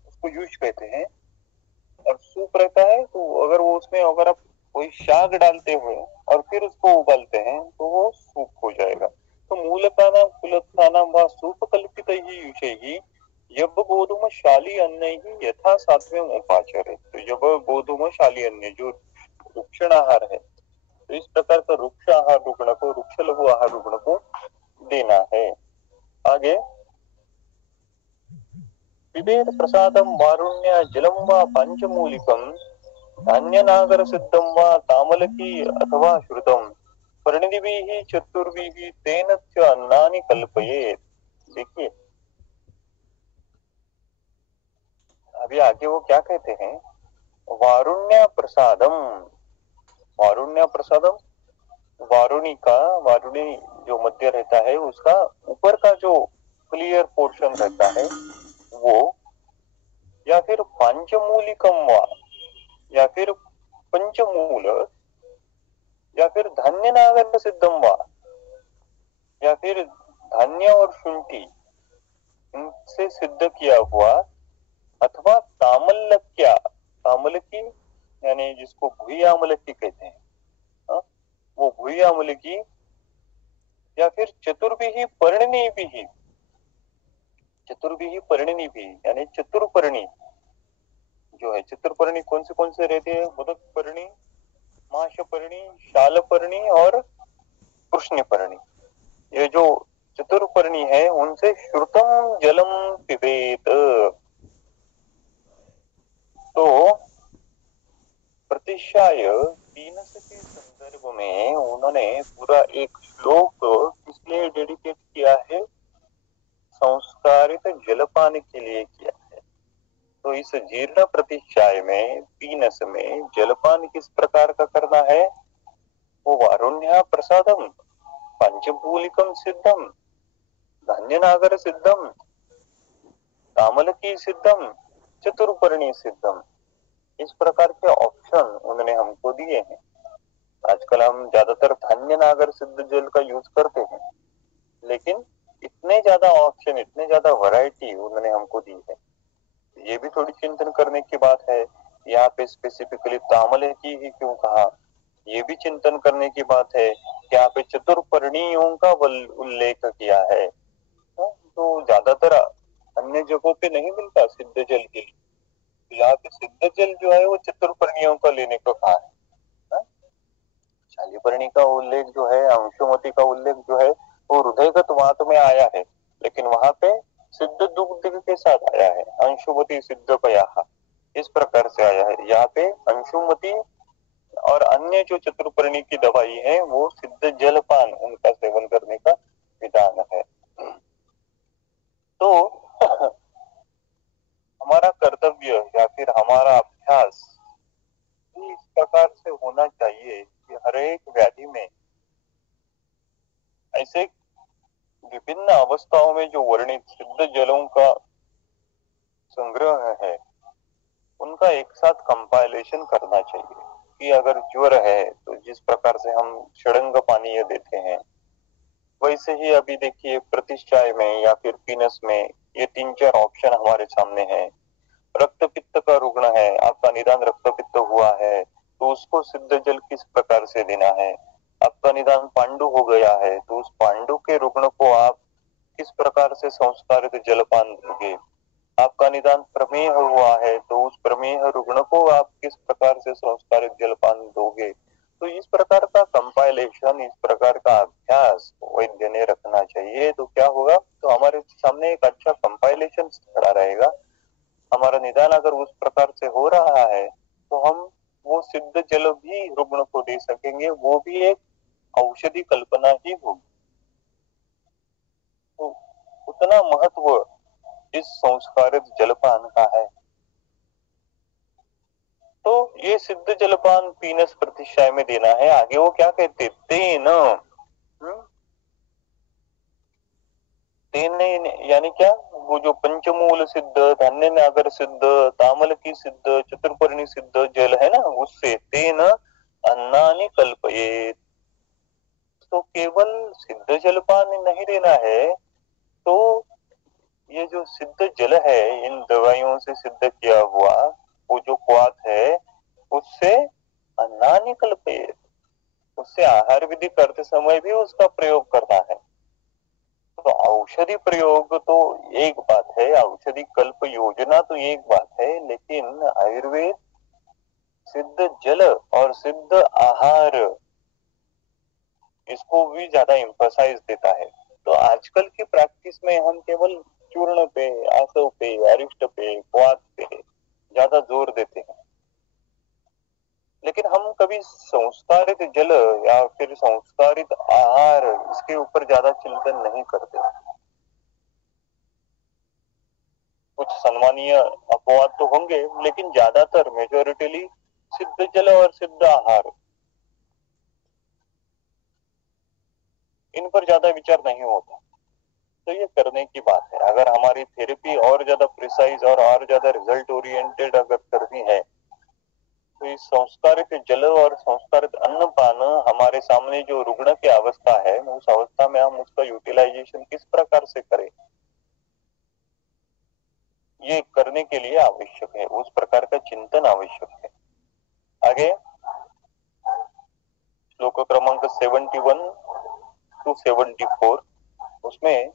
उसको यूष कहते हैं। और सूप रहता है तो अगर वो उसमें अगर आप कोई शाक डालते हुए और फिर उसको उबालते हैं तो वो सूप हो जाएगा। तो मूलकानां कुलत्थानां वा सूपकल्पितैः यूषैः यब गोधूम शाली अन्नैः यथा सात्म्यम उपाचरेत्। तो यब गोधूम शाली अन्न जो रुक्षण आहार है, तो इस प्रकार का रुक्ष आहार रुग्ण को, रुक्ष लघु आहार रुग्ण को देना है। आगे, पिबेत प्रसादम वारुण्य जलम वा पंचमूलिकम धान्यनागर सिद्धम वा तामलकी अथवा श्रुतम परिणिदिभिः चतुर्भिः तेन च अन्नानि कल्पयेत्। देखिए अभी आगे वो क्या कहते हैं, वारुण्य प्रसादम, वारुण्य प्रसादम, वारुणी का, वारुणी जो मध्य रहता है उसका ऊपर का जो क्लियर पोर्शन रहता है वो, या फिर पंचमूलिकम वा, या फिर पंचमूल, या फिर धान्य नागर सिद्धम वा, या फिर धान्य और शुंठी इनसे सिद्ध किया हुआ, अथवा तामलक्या, तामलकी यानी जिसको भुई आमलकी कहते हैं, वो भुई आमलकी या फिर चतुर्भिः पर्णिनीभिः। चतुर्भिः पर्णिनीभिः यानी चतुर्पर्णी जो है, चतुर्पर्णी कौन से रहते हैं? मोदक पर्णी, माशपर्णी, शालपर्णी और कृष्णपर्णी। ये जो चतुर्पर्णी है उनसे श्रुतम जलम पिबेत। तो प्रतिशाय पीनस के संदर्भ में उन्होंने पूरा एक श्लोक किसलिए डेडिकेट किया है? संस्कारित जलपान के लिए किया है। तो इस जीर्ण प्रतिशाय में, पीनस में जलपान किस प्रकार का करना है? वो वारुण्या प्रसादम, पंचभूलिकम सिद्धम, धान्य नागर सिद्धम, तामलकी सिद्धम, चतुर्पर्णी सिद्धम, इस प्रकार के ऑप्शन उन्होंने हमको दिए हैं। आजकल हम ज्यादातर धान्य नागर सिद्ध जल का यूज करते हैं, लेकिन इतने ज्यादा ऑप्शन, इतने ज्यादा वैरायटी उन्होंने हमको दी है, ये भी थोड़ी चिंतन करने की बात है। यहाँ पे स्पेसिफिकली तामल की ही क्यों कहा, ये भी चिंतन करने की बात है। यहाँ पे चतुर्पर्णियों का उल्लेख किया है, तो ज्यादातर अन्य जगहों पे नहीं मिलता सिद्ध जल के लिए। तो यहाँ पे सिद्ध जल जो है वो चतुर्पर्णियों का लेने को कहा है। शालिपर्णी का उल्लेख जो है, अंशुमति का उल्लेख जो है, वो हृदयगत वात में आया है, लेकिन वहां पे सिद्ध दुग्ध के साथ आया है। अंशुमति सिद्ध पया, इस प्रकार से आया है। यहाँ पे अंशुमति और अन्य जो चतुर्पर्णी की दवाई है वो सिद्ध जलपान, उनका सेवन करने का विधान है। तो हमारा कर्तव्य या फिर हमारा अभ्यास इस प्रकार से होना चाहिए कि हर एक व्याधि में ऐसे विभिन्न अवस्थाओं में जो वर्णित सिद्ध जलों का संग्रह है उनका एक साथ कंपाइलेशन करना चाहिए। कि अगर ज्वर है तो जिस प्रकार से हम षडंग पानीय देते हैं, वैसे ही अभी देखिए प्रतिष्ठाय में या फिर पीनस में ये 3-4 ऑप्शन हमारे सामने हैं। रक्त पित्त का रुग्ण है, आपका निदान रक्त पित्त हुआ है, तो उसको सिद्ध जल किस प्रकार से देना है। आपका निदान पांडु हो गया है, तो उस पांडु के रुग्ण को आप किस प्रकार से संस्कारित जलपान दोगे। आपका निदान प्रमेह हुआ है, तो उस प्रमेह रुग्ण को आप किस प्रकार से संस्कारित जलपान दोगे। तो इस प्रकार का कंपाइलेशन, इस प्रकार का अभ्यास वैद्य ने रखना चाहिए। तो क्या होगा, तो हमारे सामने एक अच्छा कंपाइलेशन खड़ा रहेगा। हमारा निदान अगर उस प्रकार से हो रहा है तो हम वो सिद्ध जल भी रुग्ण को दे सकेंगे, वो भी एक औषधि कल्पना ही होगी। तो उतना महत्व इस संस्कारित जलपान का है। तो ये सिद्ध जलपान पीनस प्रतिशय में देना है। आगे वो क्या कहते, तेन, तेन यानी क्या, वो जो पंचमूल सिद्ध, धान्य नागर सिद्ध, तामल की सिद्ध, चतुर्पर्णी सिद्ध जल है ना, उससे तेन अन्नानि कल्पयेत। तो केवल सिद्ध जलपान नहीं देना है, तो ये जो सिद्ध जल है, इन दवाइयों से सिद्ध किया हुआ वो जो क्वाथ है, उससे अन्नानि कल्पयेत, उससे आहार विधि करते समय भी उसका प्रयोग करना है। तो औषधि प्रयोग तो एक बात है, औषधि कल्प योजना तो एक बात है, लेकिन आयुर्वेद सिद्ध जल और सिद्ध आहार इसको भी ज्यादा एम्फसाइज देता है। तो आजकल की प्रैक्टिस में हम केवल चूर्ण पे, आसव पे, अरिष्ट पे, क्वाथ पे ज्यादा जोर देते हैं, लेकिन हम कभी संस्कारित जल या फिर संस्कारित आहार इसके ऊपर ज्यादा चिंतन नहीं करते। कुछ सम्मानीय अपवाद तो होंगे, लेकिन ज्यादातर मेजोरिटीली सिद्ध जल और सिद्ध आहार, इन पर ज्यादा विचार नहीं होता। तो ये करने की बात है। अगर हमारी थेरेपी और ज्यादा प्रिसाइज और ज्यादा रिजल्ट ओरिएंटेड अगर करनी है, तो इस संस्कारित जल और संस्कारित अन्नपान हमारे सामने जो रुग्ण की अवस्था है, उस अवस्था में हम उसका यूटिलाइजेशन किस प्रकार से करें, ये करने के लिए आवश्यक है, उस प्रकार का चिंतन आवश्यक है। आगे श्लोक क्रमांक 71, 274 उसमें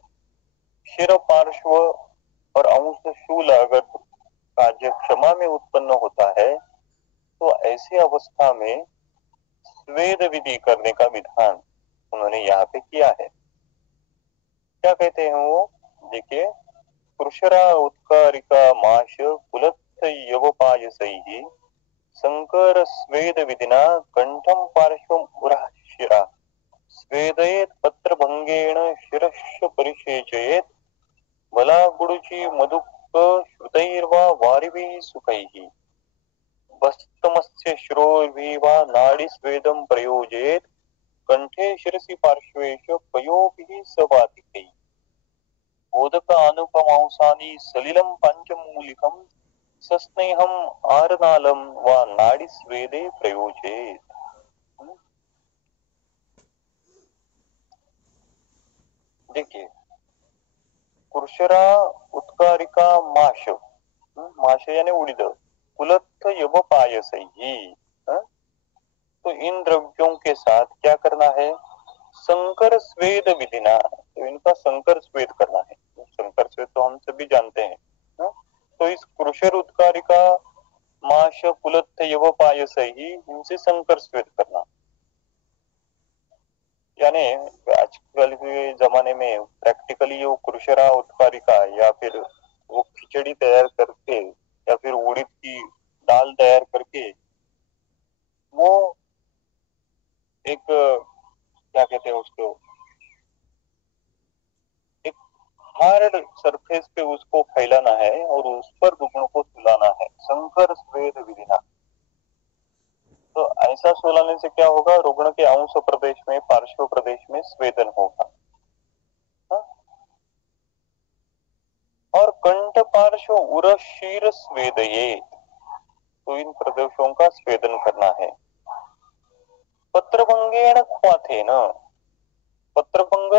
शिर पार्श्व और अंश शूल अगर कार्य क्षमा में उत्पन्न होता है तो ऐसी अवस्था में स्वेद विधि करने का विधान उन्होंने यहाँ पे किया है। क्या कहते हैं वो, देखिए, कृषरा उत्कारिका माश कुलत्थ यवपायसैः संकर स्वेद विधिना कंठम पार्श्वम उरः शिरा स्वेदयेत पत्र भंगेण शिरश्च परिषेचयेत बला गुडुची मधुक श्रुतैर्वा वारिभिः सुखैः वस्तमस्य शिरोभिः वा नाडी स्वेदं प्रयोजयेत कंठे शिरसि पार्श्वेषु पयोभिः सवातिकैः बोधक अनुपमांसानि सलिलं पंचमूलिकं सस्नेहम आरनालम व नाड़ी स्वेदे प्रयोजेत। देखिए, कुर्शरा उत्कारिका माश, माश यानी उड़िद, कुलत्थ यव पायसैः, तो इन द्रव्यों के साथ क्या करना है, संकर स्वेद विधिना, तो इनका संकर स्वेद करना है। संकर स्वेद तो हम सभी जानते हैं, तो इस कृषर उत्कारिका माश कुलत्थ यव पायसैः इनसे संकर स्वेद करना, यानी आजकल के जमाने में प्रैक्टिकली वो कृषरा उत्कारिका या फिर वो खिचड़ी तैयार करके या फिर उड़द की दाल तैयार करके वो एक क्या कहते हैं उसको, एक हार्ड सरफेस पे उसको फैलाना है और उस पर रुग्ण को सुलाना है, संकर स्वेद विधिना। तो ऐसा सुलाने से क्या होगा, रुग्ण के अंश प्रदेश में, पार्श्व प्रदेश में स्वेदन होगा। और कंठ पार्श्व उर शीर स्वेदये, तो इन प्रदेशों का स्वेदन करना है। पत्रभंगेण क्वाथेन, पत्रभंग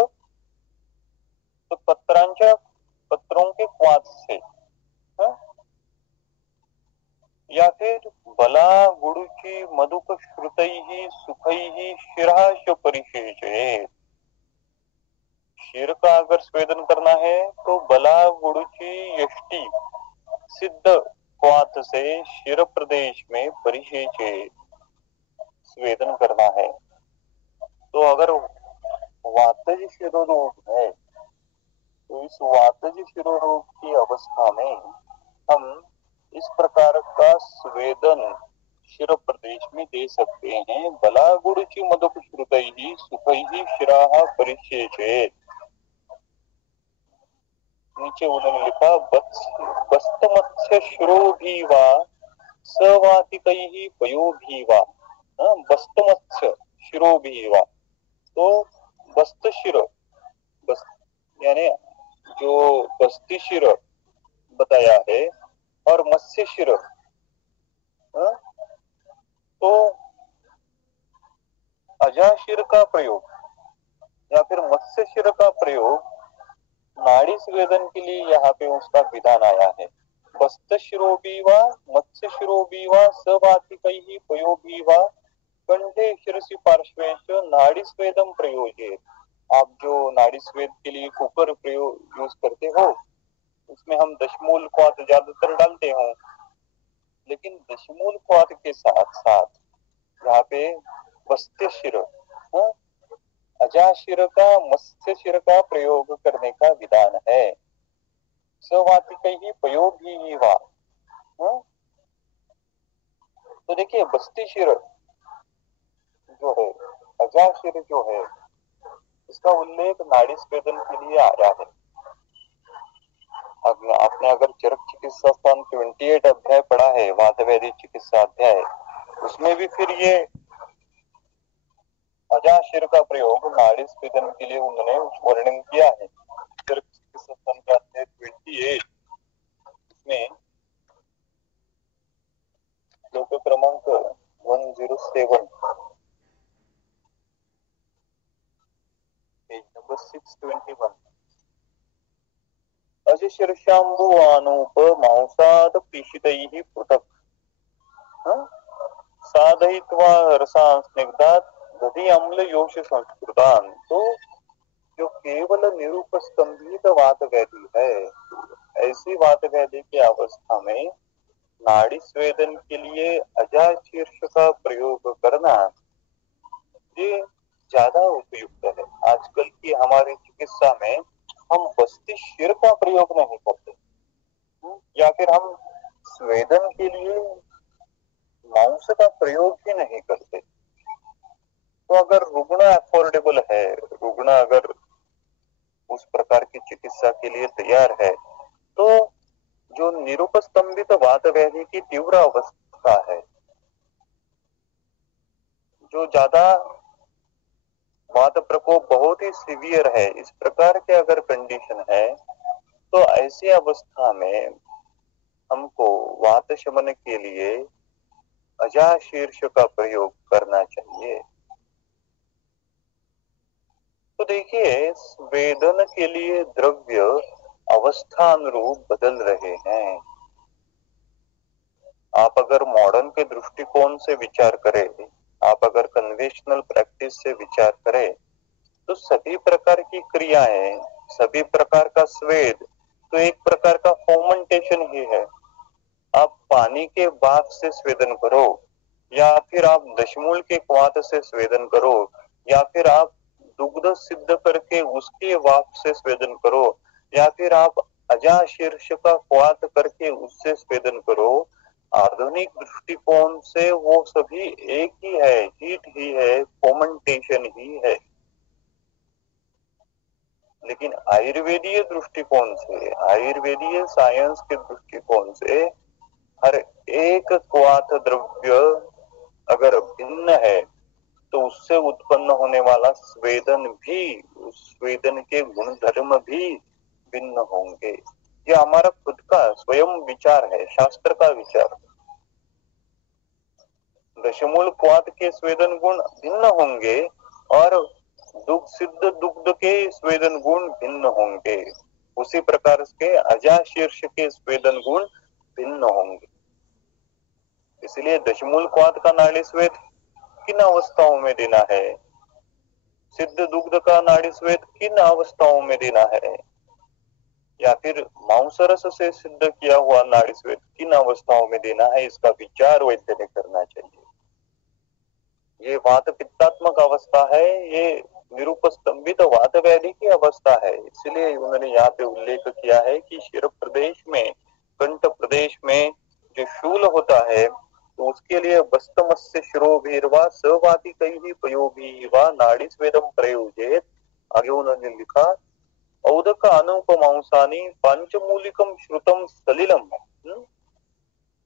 तो पत्रांच्या पत्रों के क्वाथ से, या फिर बला गुडुची मधुक श्रुतैः सुखैः शिराश परिशेषयेत, शिर का अगर स्वेदन करना है तो बला गुडुची यष्टि सिद्ध क्वाथ से शिर प्रदेश में परिशेचे स्वेदन करना है। तो अगर वातज शिरोरोग है तो इस वातज शिरोरोग की अवस्था में हम इस प्रकार का स्वेदन शिर प्रदेश में दे सकते हैं। बला गुडुची मधुक श्रुतैः सुखैः शिराः परिशेचयेत, नीचे उन्होंने लिखा बस्तमत्स्य शिरोभिः वा सवातिकैः पयोभिः वा, बस्तमत्स्य शिरोभिः वा, तो बस्त शिर, बस्त यानी जो बस्ती शिर बताया है और मत्स्य शिर, तो अजाशिर का प्रयोग या फिर मत्स्य शिर का प्रयोग नाड़ी स्वेदन के लिए यहाँ पे उसका विधान आया है। बस्त शिरोभी वा मत्स्य शिरोभी वा सवातिकैः पयोभिः वा कंठे शिरसि पार्श्वेष नाड़ी स्वेदम प्रयोजित। आप जो नाड़ी स्वेद के लिए कुकर प्रयोग यूज करते हो उसमें हम दशमूल क्वाथ ज्यादातर डालते हैं, लेकिन दशमूल क्वाथ के साथ साथ यहाँ पे वस्त्य शिर, अजाशिर का मत्स्य शिर का प्रयोग करने का विधान है। सवातिकैः पयोभिः वा, तो देखिए बस्ती शिर जो है, अजाशिर जो है, इसका उल्लेख नाड़ी स्वेदन के लिए आया है। आपने अगर चरक चिकित्सा स्थान 28 अध्याय पढ़ा है, वातवेदी चिकित्सा अध्याय, उसमें भी फिर ये अजाशिर का प्रयोग नाड़ी स्वेदन के लिए उन्होंने वर्णन किया है। चरक चिकित्सा स्थान का अध्याय 28 में श्लोक क्रमांक 107 पेज नंबर 621, अशिशीर्षाम्बुवानोप मांसाद पीषितैः पृथक् साधयित्वा रसान् स्निग्धात् दधि अम्ल योष संस्कृतान्। तो जो केवल निरुपस्कंभित वात व्याधि है, ऐसी वात व्याधि की अवस्था में नाड़ी स्वेदन के लिए अजाशीर्ष का प्रयोग करना ये ज्यादा उपयुक्त है। आजकल की हमारी चिकित्सा में हम बस्ती शिर का प्रयोग नहीं करते, या फिर हम स्वेदन के लिए मांस का प्रयोग ही नहीं करते। तो अगर रुग्ण अफोर्डेबल है, रुग्ण अगर उस प्रकार की चिकित्सा के लिए तैयार है, तो जो निरुपस्तंभित वात व्याधि की तीव्र अवस्था है, जो ज्यादा वात प्रकोप बहुत ही सीवियर है, इस प्रकार के अगर कंडीशन है, तो ऐसी अवस्था में हमको वात शमन के लिए अजाशीर्ष का प्रयोग करना चाहिए। तो देखिए, स्वेदन के लिए द्रव्य अवस्थानुरूप बदल रहे हैं। आप अगर मॉडर्न के दृष्टिकोण से विचार करें, आप अगर कन्वेंशनल प्रैक्टिस से विचार करें, तो सभी प्रकार की क्रियाएं, सभी प्रकार का स्वेद तो एक प्रकार का फोमेंटेशन ही है। आप पानी के भाप से स्वेदन करो, या फिर आप दशमूल के क्वाथ से स्वेदन करो, या फिर आप दुग्ध सिद्ध करके उसके वाप से स्वेदन करो, या फिर आप अजाशीर्ष का क्वाथ करके उससे स्वेदन करो, आधुनिक दृष्टिकोण से वो सभी एक ही है, हीट ही है, फोमेंटेशन ही है। लेकिन आयुर्वेदीय दृष्टिकोण से, आयुर्वेदीय साइंस के दृष्टिकोण से हर एक क्वाथ द्रव्य अगर भिन्न है, तो उससे उत्पन्न होने वाला स्वेदन भी, उस स्वेदन के गुणधर्म भी भिन्न होंगे। ये हमारा खुद का स्वयं विचार है, शास्त्र का विचार। दशमूल क्वाथ के स्वेदन गुण भिन्न होंगे और दुग्ध सिद्ध दुग्ध के स्वेदन गुण भिन्न होंगे। उसी प्रकार के अजाशीर्ष के स्वेदन गुण भिन्न होंगे। इसलिए दशमूल क्वाथ का नाड़ी स्वेद किन अवस्थाओं में देना है, सिद्ध दुग्ध का नाड़ी स्वेद किन अवस्थाओं में देना है, या फिर मांसरस से सिद्ध किया हुआ नाड़ी स्वेद किन अवस्थाओं में देना है, इसका विचार वैद्य ने करना चाहिए। ये वात पित्तात्मक अवस्था है, ये निरुपस्तंभित वात व्याधि की अवस्था है। इसलिए उन्होंने यहाँ पे उल्लेख किया है कि शिर प्रदेश में, कंठ प्रदेश में जो शूल होता है, तो उसके लिए बस्तमस्य शिरोभीर्वा सवातिकैः पयोभिः नाड़ी स्वेदम प्रयोजेत। आगे उन्होंने लिखा औदक अनुपमांसानि पंचमूलिकम श्रुतम सलिलम।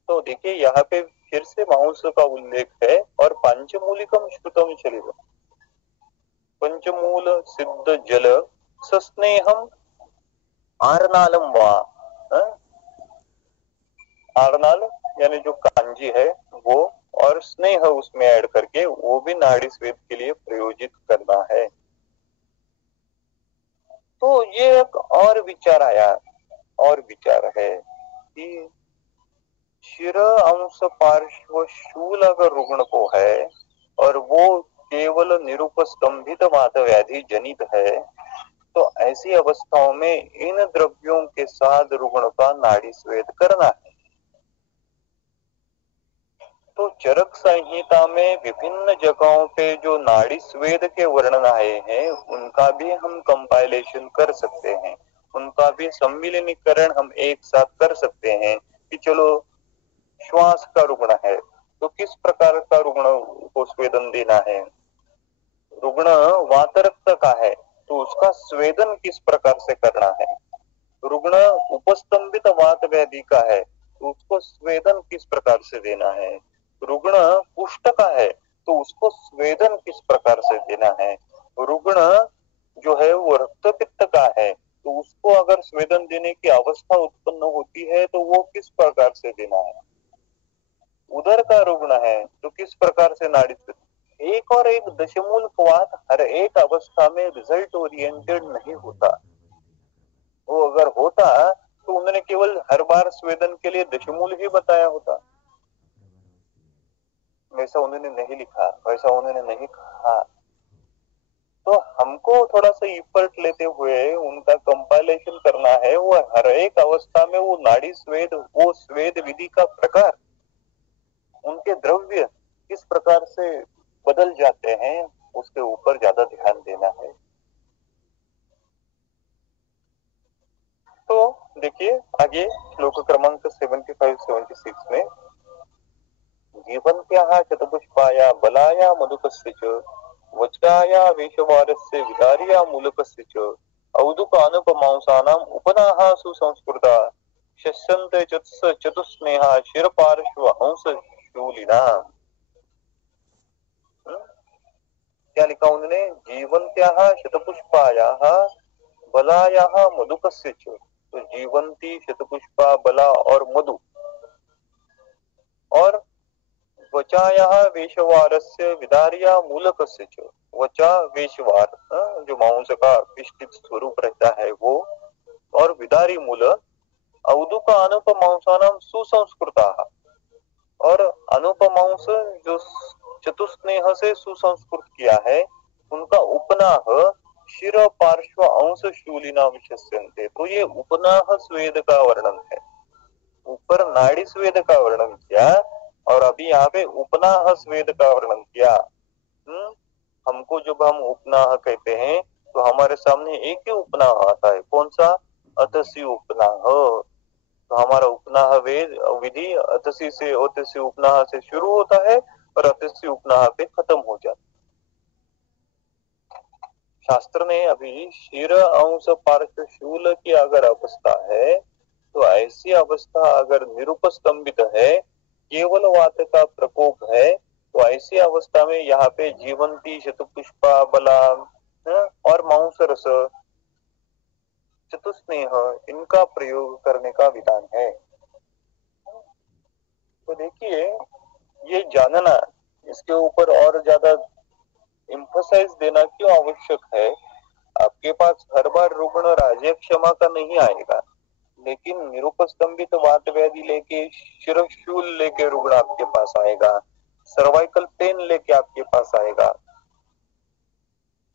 तो देखिए यहाँ पे फिर से मांस का उल्लेख है और पंचमूलिकम श्रुतम सलिलम। पंचमूल सिद्ध जल सस्नेहम आरनालम वा, आरनाल यानी जो कांजी है वो, और स्नेह उसमें ऐड करके वो भी नाड़ी स्वेद के लिए प्रयोजित करना है। तो ये एक और विचार आया, और विचार है कि शिर अंश पार्श्व शूल अगर रुग्ण को है और वो केवल निरुपस्तंभित वात व्याधि जनित है, तो ऐसी अवस्थाओं में इन द्रव्यों के साथ रुग्ण का नाड़ी स्वेद करना है। तो चरक संहिता में विभिन्न जगहों पे जो नाड़ी स्वेद के वर्णन आए हैं, उनका भी हम कंपाइलेशन कर सकते हैं, उनका भी सम्मिलनीकरण हम एक साथ कर सकते हैं कि चलो श्वास का रुग्ण है तो किस प्रकार का रुग्ण को स्वेदन देना है, रुग्ण वातरक्त का है तो उसका स्वेदन किस प्रकार से करना है, रुग्ण उपस्तंभित वात व्याधि का है तो उसको स्वेदन किस प्रकार से देना है, रुग्ण कुष्ठ का है तो उसको स्वेदन किस प्रकार से देना है, रुग्ण जो है वो रक्त पित्त का है तो उसको अगर स्वेदन देने की अवस्था उत्पन्न होती है तो वो किस प्रकार से देना है, उदर का रुग्ण है तो किस प्रकार से नाड़ी स्वेदन। एक और एक दशमूल क्वाथ हर एक अवस्था में रिजल्ट ओरिएंटेड नहीं होता। वो अगर होता तो उन्होंने केवल हर बार स्वेदन के लिए दशमूल ही बताया होता, वैसा उन्होंने नहीं लिखा, वैसा उन्होंने नहीं कहा। तो हम उनको थोड़ा सा इफर्ट लेते हुए उनका कंपाइलेशन करना है। वो हर एक अवस्था में वो नाड़ी स्वेद, वो स्वेद विधि का प्रकार, उनके द्रव्य किस प्रकार से बदल जाते हैं, उसके ऊपर ज्यादा ध्यान देना है। तो देखिए आगे श्लोक क्रमांक 75-76 में, जीवन्त्याः चतुष्पाया बलाया मधुकस्य च वज्राया वेशवारस्य विदार्या मूलकस्य च औदुकानुपमांसानाम् उपनाः सुसंस्कृता शस्यन्ते चतुस्नेहा शिरपार्श्व हंस शूलिनाम्। क्या लिखा उन्होंने? जीवन्त्याः शतपुष्पायाः बलायाः मधुकस्य च। तो जीवंती, शतपुष्पा, बला और मधु, और वचायाः वेशवारस्य विदार्या मूलकस्य च। वचा वेशवार, जो मांस का पिष्टित स्वरूप रहता है वो, और विदारी मूल, औदुका अनुपमांसानां सुसंस्कृता, और अनुपमांस जो चतुस्नेह से सुसंस्कृत किया है उनका उपनाह शिर पार्श्व अंश शूलिना विशस्यन्ते। तो ये उपनाह स्वेद का वर्णन है। ऊपर नाड़ी स्वेद का वर्णन किया और अभी यहाँ पे उपनाह स्वेद का वर्णन किया। हमको जब हम उपनाह कहते हैं तो हमारे सामने एक ही उपनाह आता है, कौन सा? अतसी उपनाह। तो हमारा उपनाह वेद विधि अतसी से, अतसी उपनाह से शुरू होता है और अतसी उपनाह पे खत्म हो जाता है। शास्त्र ने अभी शिर अंश पार्श्व शूल की अगर अवस्था है तो ऐसी अवस्था अगर निरुपस्तंभित है, केवल वात का प्रकोप है, तो ऐसी अवस्था में यहाँ पे जीवंती, शतपुष्पा, बला और मांस रस, चतुस्नेह, इनका प्रयोग करने का विधान है। तो देखिए ये जानना, इसके ऊपर और ज्यादा एम्फसाइज देना क्यों आवश्यक है। आपके पास हर बार रुग्ण राज्य क्षमा का नहीं आएगा, लेकिन निरुपस्तंभित वात व्याधि लेके, शिरशूल लेके रुग्ण आपके पास आएगा, सर्वाइकल पेन लेके आपके पास आएगा।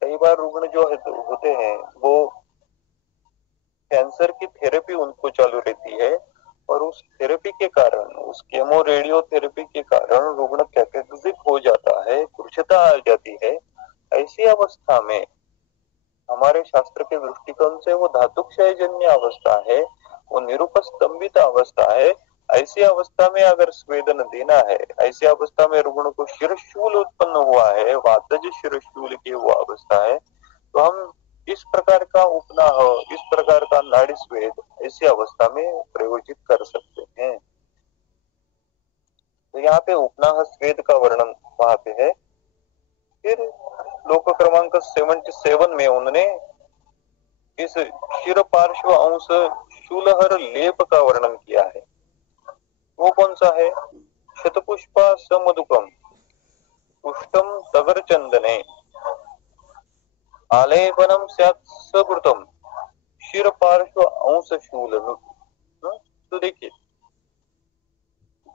कई बार रुग्ण जो होते हैं वो कैंसर की थेरेपी उनको चालू रहती है और उस थेरेपी के कारण, उस केमो रेडियोथेरेपी के कारण रुग्ण कैटेक्सिक हो जाता है, कुरुक्षता आ जाती है। ऐसी अवस्था में हमारे शास्त्र के दृष्टिकोण से वो धातुक्षयजन्य अवस्था है, वो निरुपस्तंभित अवस्था है। ऐसी अवस्था में अगर स्वेदन देना है, ऐसी अवस्था में रुग्ण को शिरशूल उत्पन्न हुआ है, वातज शिरशूल की वो अवस्था है, तो हम इस प्रकार का उपनाह, इस प्रकार का नाड़ी स्वेद ऐसी अवस्था में प्रयोजित कर सकते हैं। तो यहाँ पे उपनाह स्वेद का वर्णन वहां पे है। फिर श्लोक क्रमांक 77 में उन्होंने इस शिर पार्श्व अंश शूलहर लेप का वर्णन किया है। वो कौन सा है? शतपुष्पा समदुकम पुष्टम तगर चंदने आलेपनम स्यात् सकृतम शिर पार्श्व अंश शूलनु। तो देखिए,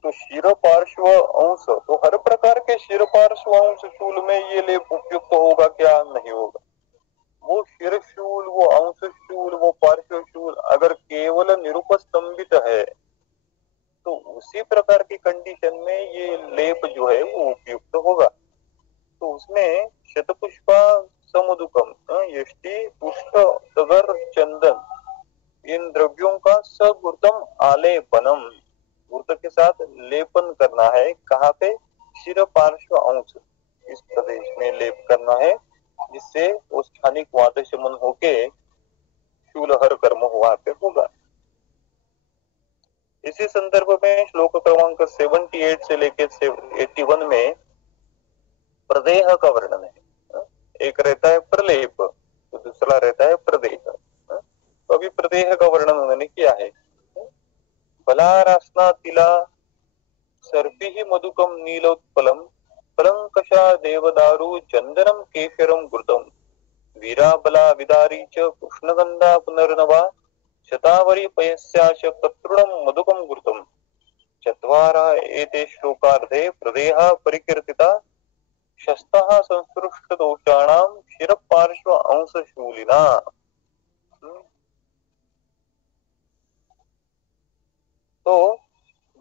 तो शिर पार्श्व अंश, तो हर प्रकार के शिर पार्श्व अंश शूल में ये लेप उपयुक्त होगा क्या? नहीं होगा। वो शिर शूल, वो अंश शूल, वो पार्श्व शूल अगर केवल निरुपस्तंभित है तो उसी प्रकार की कंडीशन में ये लेप जो है वो उपयुक्त होगा। तो उसमें शतपुष्पा समुदुकम, यष्टि, पुष्प, तगर, चंदन, इन द्रव्यों का सगुर्तम आलेपनम, गुर्त के साथ लेपन करना है। कहाँ पे? शिर पार्श्व अंश, इस प्रदेश में लेप करना है, जिससे वो स्थानिक वात शमन होके शूलहर कर्म वहां पे होगा। इसी संदर्भ में श्लोक क्रमांक 78 से लेकर 81 में प्रदेह का वर्णन है। एक रहता है प्रलेप, तो दूसरा रहता है प्रदेह। तो अभी प्रदेह का वर्णन उन्होंने किया है। बलारासना तिला सर्पि मधुकम नीलोत्पलम फलंकषा देवदारु चंदनम केशरम घृतम वीरा बला विदारी च कृष्णगंधा पुनर्नवा शतावरी पयस्याच पत्रुणम मधुकम घृतम चत्वारा एते श्लोकार्धे प्रदेहा परिकीर्तिता शस्तः संस्पृष्ट दोषाणां शिर पार्श्व अंश शूलिना। तो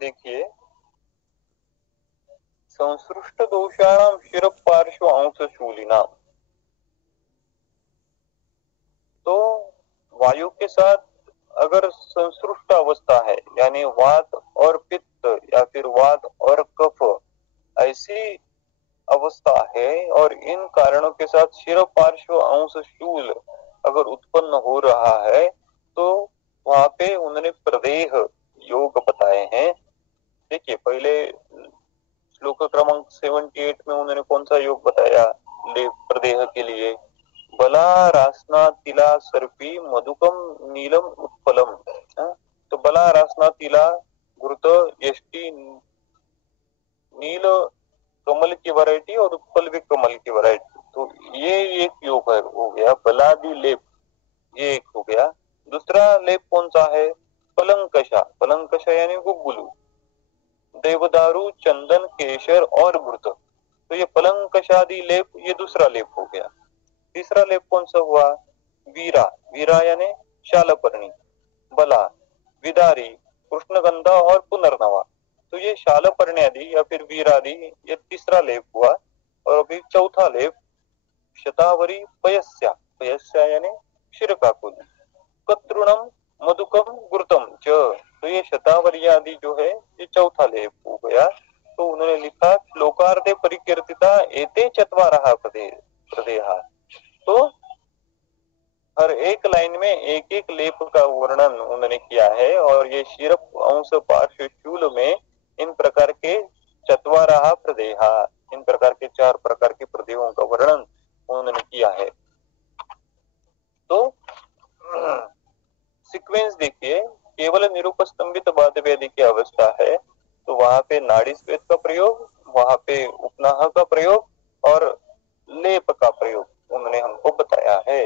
देखिए, संसृष्ट दोषाणाम शिर पार्श्व अंश शूलिना, तो वायु के साथ अगर संसृष्ट अवस्था है, यानी वात और पित्त या फिर वात और कफ, ऐसी अवस्था है और इन कारणों के साथ शिर पार्श्व अंश शूल अगर उत्पन्न हो रहा है, तो वहां पे उन्होंने प्रदेह योग बताए हैं। देखिए, पहले श्लोक क्रमांक 78 में उन्होंने कौन सा योग बताया प्रदेह के लिए? बला रासना तिला सर्पी मधुकम नीलम उत्पलम। तो बला रासना तिला घृत यष्टि नील कमल की वैरायटी और उत्पल भी कमल की वैरायटी, तो ये एक योग है, हो गया बलादि लेप, ये एक हो गया। दूसरा लेप कौन सा है? पलंकशा। पलंकशा यानी गुग्गुलू, देवदारू, चंदन, केशर और घृत, तो ये पलंकशादी लेप, ये दूसरा लेप हो गया। तीसरा लेप कौन सा हुआ? वीरा। वीरा यानी शालपर्णी, बला, विदारी, कृष्णगंधा और पुनर्नवा, तो ये शालपर्ण्यादि या फिर वीरादि, ये तीसरा लेप हुआ। और अभी चौथा लेप शतावरी पयस्या। पयस्या यानी शिरकाकुल, कत्रुणम मधुकम गुरुतम च, तो ये शतावरी आदि जो है ये चौथा लेप हो गया। तो उन्होंने लिखा श्लोकार्धे परिकीर्तिता एते चत्वारः प्रदेहा। तो हर एक लाइन में एक एक लेप का वर्णन उन्होंने किया है, और ये शिर अंश पार्श्व शूल में इन प्रकार के चत्वारः प्रदेहा, इन प्रकार के 4 प्रकार के प्रदेहों का वर्णन उन्होंने किया है। तो सीक्वेंस देखिए, केवल निरुपस्तंभित बाध वेदी की अवस्था है, तो वहां पे नाड़ी स्वेद का प्रयोग, वहां पे उपनाह का प्रयोग और लेप का प्रयोग उन्होंने हमको बताया है।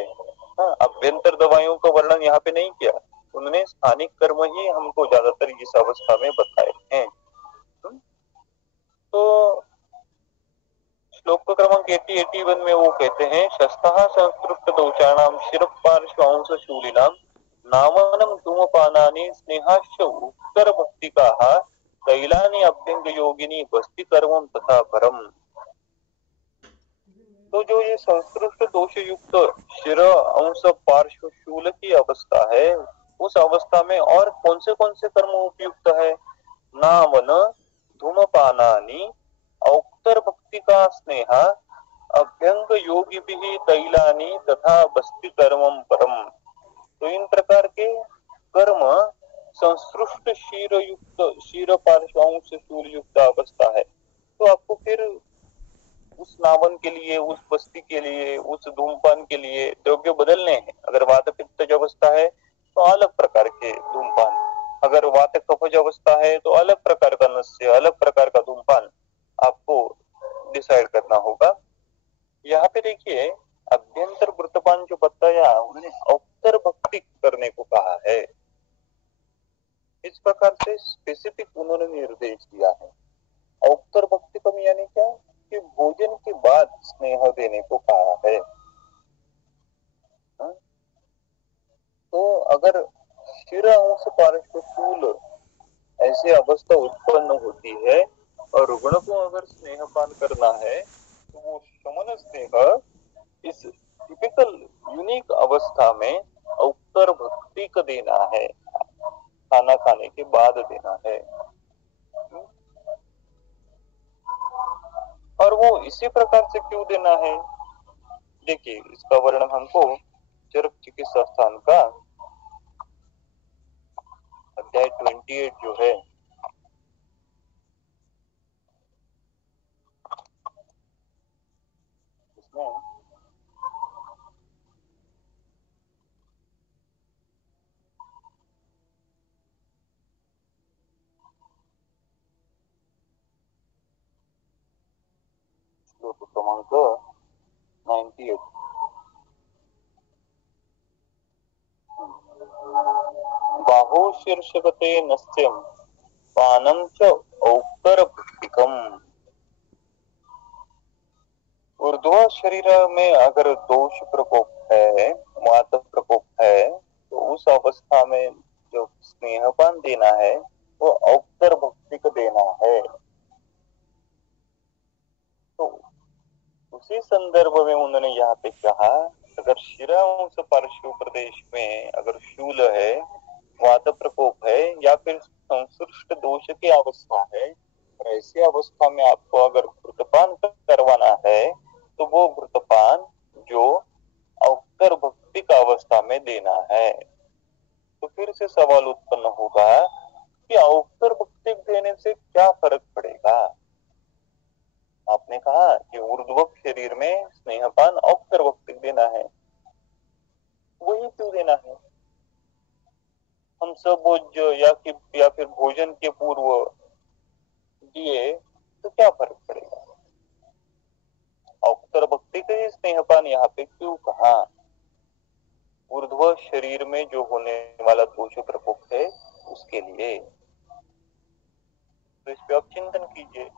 अभ्यंतर दवाइयों का वर्णन यहाँ पे नहीं किया, उन्होंने स्थानिक कर्म ही हमको ज्यादातर इस अवस्था में बताए हैं। तो श्लोक क्रमांक 80-81 में वो कहते हैं, शस्तः संस्कृत दोषाणाम शिर पार्श्व अंश शूलिनाम नामनम धूमपानानि स्नेहाश्च उत्तर भक्तिकाः कैलानि अभ्यंग योगिनी बस्ति कर्मम तथा परम। तो जो ये संस्कृत दोष युक्त शिर अंश पार्श्व शूल की अवस्था है, उस अवस्था में और कौन से कर्म उपयुक्त है? नामन धूमपानानि औक्तर भक्ति का स्नेह अभ्यंग योगी भी तैलानी तथा बस्ति कर्मम परम। तो इन प्रकार के कर्म संसृष्ट क्षीर पार्श्वांश शूल युक्त अवस्था है। तो आपको फिर उस नावन के लिए, उस बस्ती के लिए, उस धूमपान के लिए द्रव्य बदलने हैं। अगर वात पित्त अवस्था है तो अलग प्रकार के धूमपान, अगर वात कफज अवस्था है तो अलग प्रकार का नस्य, अलग प्रकार का धूमपान आपको डिसाइड करना होगा। यहाँ पे देखिए, अभ्यंतर वृतपान जो बताया, उन्होंने औक्तर भक्ति करने को कहा है। इस प्रकार से स्पेसिफिक उन्होंने निर्देश दिया है। औक्तर भक्ति कम यानी क्या? कि भोजन के बाद स्नेह देने को कहा है। तो अगर शिर अंश पार्श्व शूल ऐसी अवस्था उत्पन्न होती है और रुग्ण को अगर स्नेहपान करना है, तो वो शमन स्नेह इस टिपिकल यूनिक अवस्था में औक्तर भक्ति का देना है, खाना खाने के बाद देना है। और वो इसी प्रकार से क्यों देना है? देखिए, इसका वर्णन हमको चरक चिकित्सा स्थान का अध्याय 28 जो है, इसमें श्लोक क्रमांक 98 बाहु शीर्षकते नस्यम पानं च औक्तर भक्तिकम। ऊर्ध्व शरीर में अगर दोष प्रकोप है, वात प्रकोप है, तो उस अवस्था में जो स्नेहपान देना है वो औक्तर भक्ति को देना है। तो उसी संदर्भ में उन्होंने यहाँ पे कहा, अगर शिरांश पार्श्व प्रदेश में अगर शूल है, वात प्रकोप है या फिर संसृष्ट दोष की अवस्था है, और ऐसी अवस्था में आपको अगर घृतपान करवाना है तो वो घृतपान जो औक्तर भक्ति का अवस्था में देना है। तो फिर से सवाल उत्पन्न होगा कि औक्तर भक्ति देने से क्या फर्क पड़ेगा। आपने कहा कि ऊर्ध्वक शरीर में स्नेहपान औक्तर भक्ति देना है, वही क्यों देना है? हम सब या फिर भोजन के पूर्व दिए तो क्या फर्क पड़ेगा? औक्तर भक्ति के स्नेहपान यहाँ पे क्यों कहा? ऊर्ध्व शरीर में जो होने वाला दोष प्रकोप है उसके लिए। तो इस पे आप चिंतन कीजिए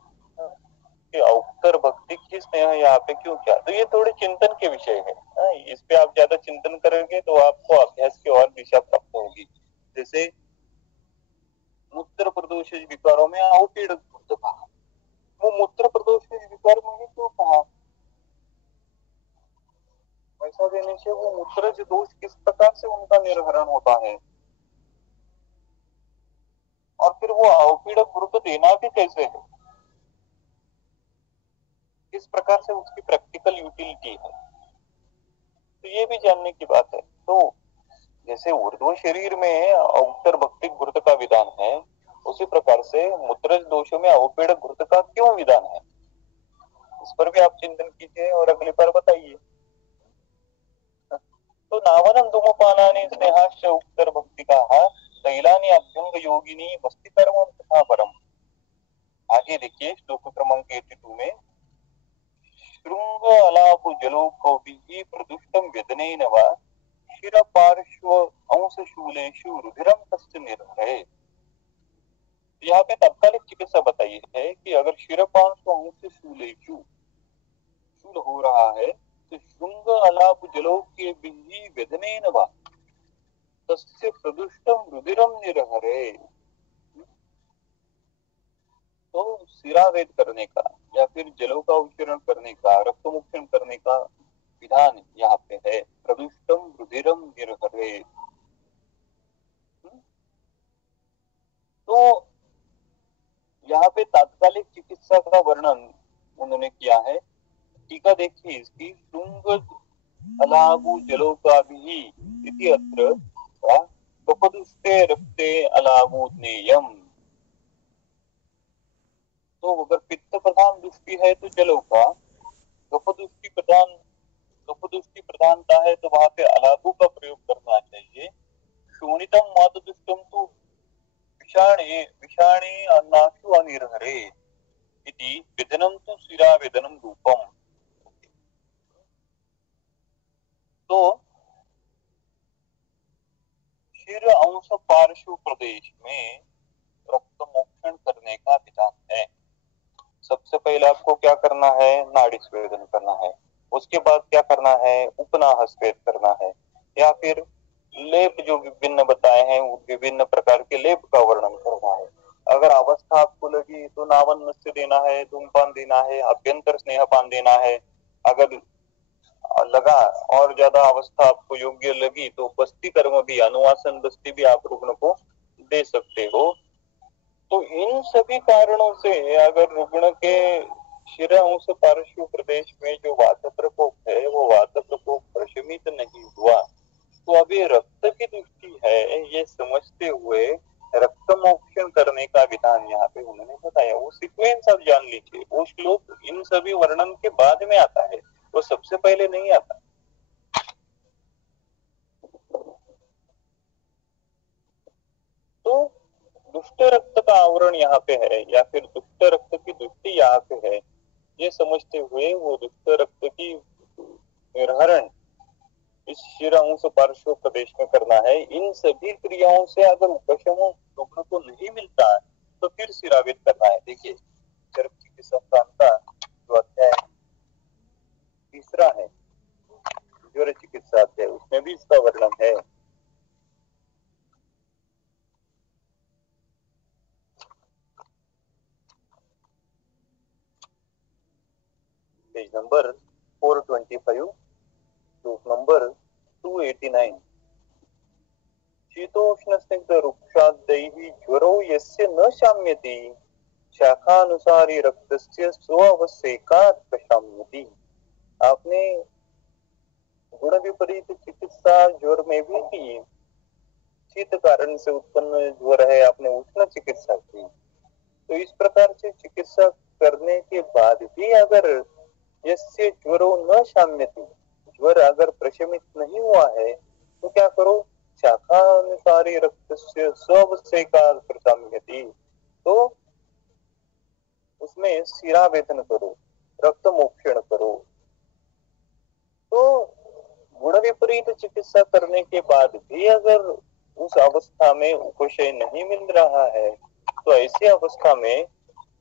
कि औक्तर भक्ति की स्नेह यहाँ पे क्यों किया। तो ये थोड़े चिंतन के विषय है। इस पे आप ज्यादा चिंतन करेंगे तो आपको अभ्यास की और दिशा प्राप्त होगी। जैसे मूत्र प्रदोष विकारों में अवपीड़क कहा, वो मूत्र प्रदोष विकार में ही क्यों कहा? वैसा देने से वो मूत्रज दोष किस प्रकार से उनका निर्हरण होता है, और फिर वो अवपीड़क वृत्त देना भी कैसे है, किस प्रकार से उसकी प्रैक्टिकल यूटिलिटी है, तो ये भी जानने की बात है। तो जैसे ऊर्ध्व शरीर में औक्तर भक्ति घृत का विधान है, उसी प्रकार से मूत्रज दोषों में अवपीड़क घृत का क्यों विधान है, इस पर भी आप चिंतन कीजिए और अगली बार बताइए। तो नावनम धूमपानानि स्नेहाश्च उत्तर भक्ति का तैलानि अभ्यंग योगिनी वस्ति कर्म तथा परम। आगे देखिए श्लोक क्रमांक 82 में, श्रृंग अलाप जलोकौपिः प्रदुष्टं व्यदनेन वा शिर पार्श्व अंश शूलेषु रुधिरम तस्य निर्हरे। यहाँ पे तात्कालिक चिकित्सा बताई है कि अगर शिर पार्श्व अंश शूलेषु शूल हो रहा है तो श्रृंग अलाप जलोके बिहि व्यदनेन वा तस्य प्रदुष्टम रुधिरम निर्हरे। तो सिरावेद करने का या फिर जलों का उच्चारण करने का, रक्त मुक्षण करने का विधान यहाँ पे है, प्रदुष्टम रुधिरम निर्हरे। तो यहाँ पे तात्कालिक चिकित्सा का वर्णन उन्होंने किया है। टीका देखिए इसकी, शुंग अलाबु जलो का भी इति अत्र कपदुष्टे रक्ते अलाबुज्ञेयम्। तो अगर पित्त प्रधान दृष्टि है तो जलो का, कपदुष्टि प्रधानता है तो वहां पे अलाबु का प्रयोग करना चाहिए। शोणितम मातदुष्टम तो विषाणे अन्नाशु अनिर्हरे इति वेदनम तो शिरा वेदनम रूपम। तो शिर अंश पार्श्व प्रदेश में रक्त मोक्षण करने का विधान है। सबसे पहले आपको क्या करना है, नाड़ी स्वेदन करना है। उसके बाद क्या करना है, उपनाह स्वेद करना है, या फिर लेप जो विभिन्न बताए हैं विभिन्न प्रकार के लेप का वर्णन करना है। अगर अवस्था आपको लगी तो नावन मत्स्य देना है, धूमपान देना है, अभ्यंतर स्नेहपान देना है। अगर लगा और ज्यादा अवस्था आपको योग्य लगी तो बस्ती कर्म भी, अनुवासन बस्ती भी आप रुग्ण को दे सकते हो। तो इन सभी कारणों से अगर रुग्ण के शिर अंश पार्श्व प्रदेश में जो वात प्रकोप है वो वात प्रकोप प्रशमित नहीं हुआ, तो अभी रक्त की दृष्टि है ये समझते हुए रक्त मोक्षण करने का विधान यहाँ पे उन्होंने बताया। वो सीक्वेंस आप जान लीजिए, वो श्लोक इन सभी वर्णन के बाद में आता है, वो सबसे पहले नहीं आता। तो दुष्ट रक्त का आवरण यहाँ पे है या फिर दुष्ट रक्त की दृष्टि यहाँ पे है, ये समझते हुए वो दुष्ट रक्त की निर्हरण इस शिर अंश पार्श्व प्रदेश में करना है। इन सभी क्रियाओं से अगर उपशम रुग्ण को नहीं मिलता है तो फिर सिरावेद करना है। देखिए चरक चिकित्सा प्रांता जो अध्याय तीसरा है ज्वर चिकित्सा अध्याय, उसमें भी इसका वर्णन है। पेज नंबर 425, श्लोक नंबर 289। शीतोष्ण स्निग्ध रुक्षादैः ज्वरो यस्य न शाम्यति शाखानुसारी रक्तस्य स्वावसेकात् प्रशाम्यति। आपने गुण विपरीत चिकित्सा ज्वर में भी की। शीत कारण से उत्पन्न ज्वर है, आपने उष्ण चिकित्सा की। तो इस प्रकार से चिकित्सा करने के बाद भी अगर यस्य ज्वरो न शाम्यति, ज्वर अगर प्रशमित नहीं हुआ है, तो क्या करो, शाखा अनुसारी रक्तस्य स्वावसेकात् प्रशाम्यति, तो उसमें शिरावेदन करो, रक्त मोक्षण करो। तो गुण विपरीत चिकित्सा करने के बाद भी अगर उस अवस्था में उपशय नहीं मिल रहा है, तो ऐसी अवस्था में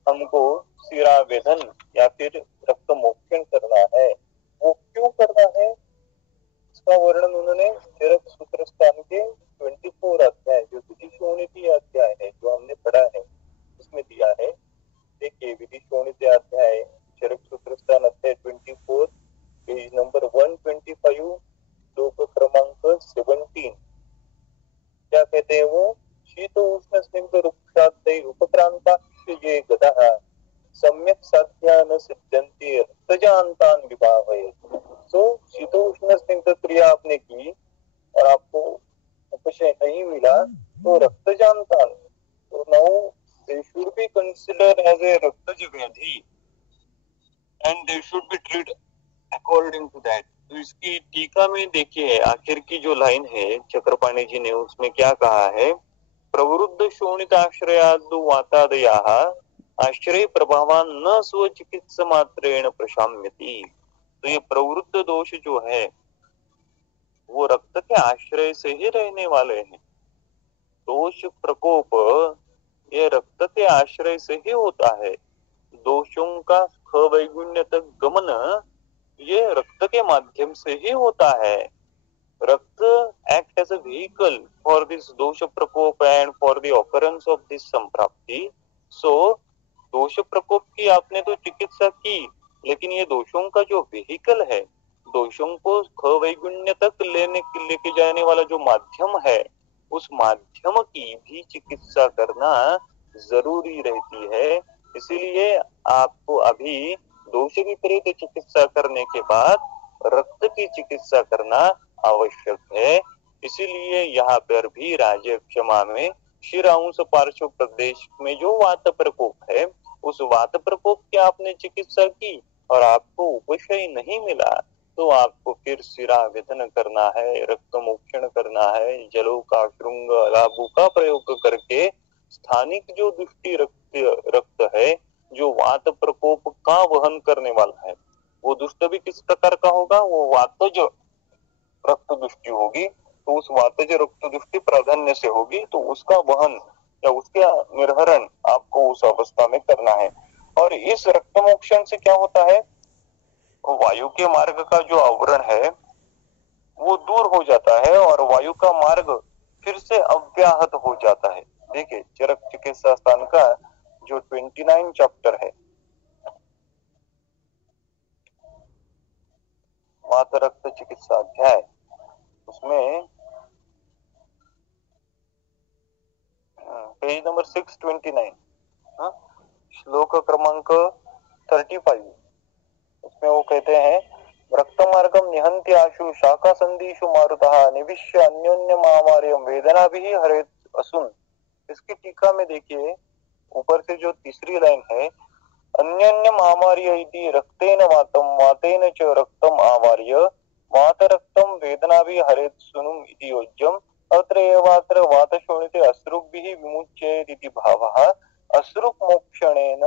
हमको शिरावेदन या फिर रक्त मोक्षण करना है। वो क्यों करना है, इसका वर्णन उन्होंने चरक सूत्र स्थान के 24 अध्याय, जो विधि शोणिति अध्याय है, जो हमने पढ़ा है, उसमें दिया है। देखिए, विधि शोणिति अध्याय चरक सूत्र स्थान अध्याय 24, पेज नंबर 125, श्लोक क्रमांक 17। क्या कहते हैं वो, शीत उष्ण स्निग्ध रुक्षादै उपक्रांताक्ष ये गतः सम्यक साध्या न सिद्ध्यन्ति रक्तजान्तान् विभावयेत्। तो शीतोष्ण स्निग्ध क्रिया आपने की और आपको उपशय नहीं मिला, तो रक्तजान्तान्, तो now they should be considered as a रक्तज व्याधि and they should be treated according to that। तो इसकी टीका में देखिए, आखिर की जो लाइन है चक्रपाणी जी ने, उसमें क्या कहा है, प्रवृद्ध शोणिताश्रयादु वातादयाः आश्रय प्रभावान न स्वचिकित्सा मात्रेण प्रशाम्यति। तो ये प्रवृत्त दोष जो है वो रक्त के आश्रय से ही रहने वाले हैं। दोष प्रकोप ये रक्त के आश्रय से ही होता है। दोषों का खवैगुण्य तक गमन ये रक्त के माध्यम से ही होता है। रक्त act as a vehicle for this दोष प्रकोप and for the occurrence of this संप्राप्ति। So दोष प्रकोप की आपने तो चिकित्सा की, लेकिन ये दोषों का जो वेहिकल है, दोषों को खवैगुण्य तक लेके जाने वाला जो माध्यम है, उस माध्यम की भी चिकित्सा करना जरूरी रहती है। इसीलिए आपको अभी दोष विपरीत चिकित्सा करने के बाद रक्त की चिकित्सा करना आवश्यक है। इसीलिए यहाँ पर भी राज्य क्षमा में शिरांश पार्श्व प्रदेश में जो वात प्रकोप है, उस वात प्रकोप की आपने चिकित्सा की और आपको उपशय नहीं मिला, तो आपको फिर शिरावेदन करना है, रक्त मोक्षण करना है, जलों का श्रृंग लाभू का प्रयोग करके स्थानिक जो दुष्टि रक्त है, जो वात प्रकोप का वहन करने वाला है, वो दुष्ट भी किस प्रकार का होगा, वो वातज रक्त दुष्टि होगी। तो उस वातज रक्त दुष्टि प्राधान्य से होगी, तो उसका वहन या उसका निर्हरण आपको उस अवस्था में करना है। और इस रक्त मोक्षण से क्या होता है, वायु के मार्ग का जो आवरण है वो दूर हो जाता है और वायु का मार्ग फिर से अव्याहत हो जाता है। देखिए, चरक चिकित्सा स्थान का जो 29 चैप्टर है, वात रक्त चिकित्सा अध्याय, उसमें पेज नंबर 629, श्लोक क्रमांक 35, उसमें वो कहते हैं, रक्त मार्गम निहंति आशु शाखा संदिशु मारुतः निविश्य अन्योन्य महामार्यम वेदना भी हरेत असुन। इसकी टीका में देखिए, ऊपर से जो तीसरी लाइन है, अन्योन्य महामार्य इति रक्तेन वातम वातेन च रक्तम आवार्य वात रक्तम वेदना भी हरेत सुनुम इति योज्यम अत्र एवात्र वात शोणिते अश्रुभिः विमुच्येत इति भावः। अश्रुक मोक्षणेन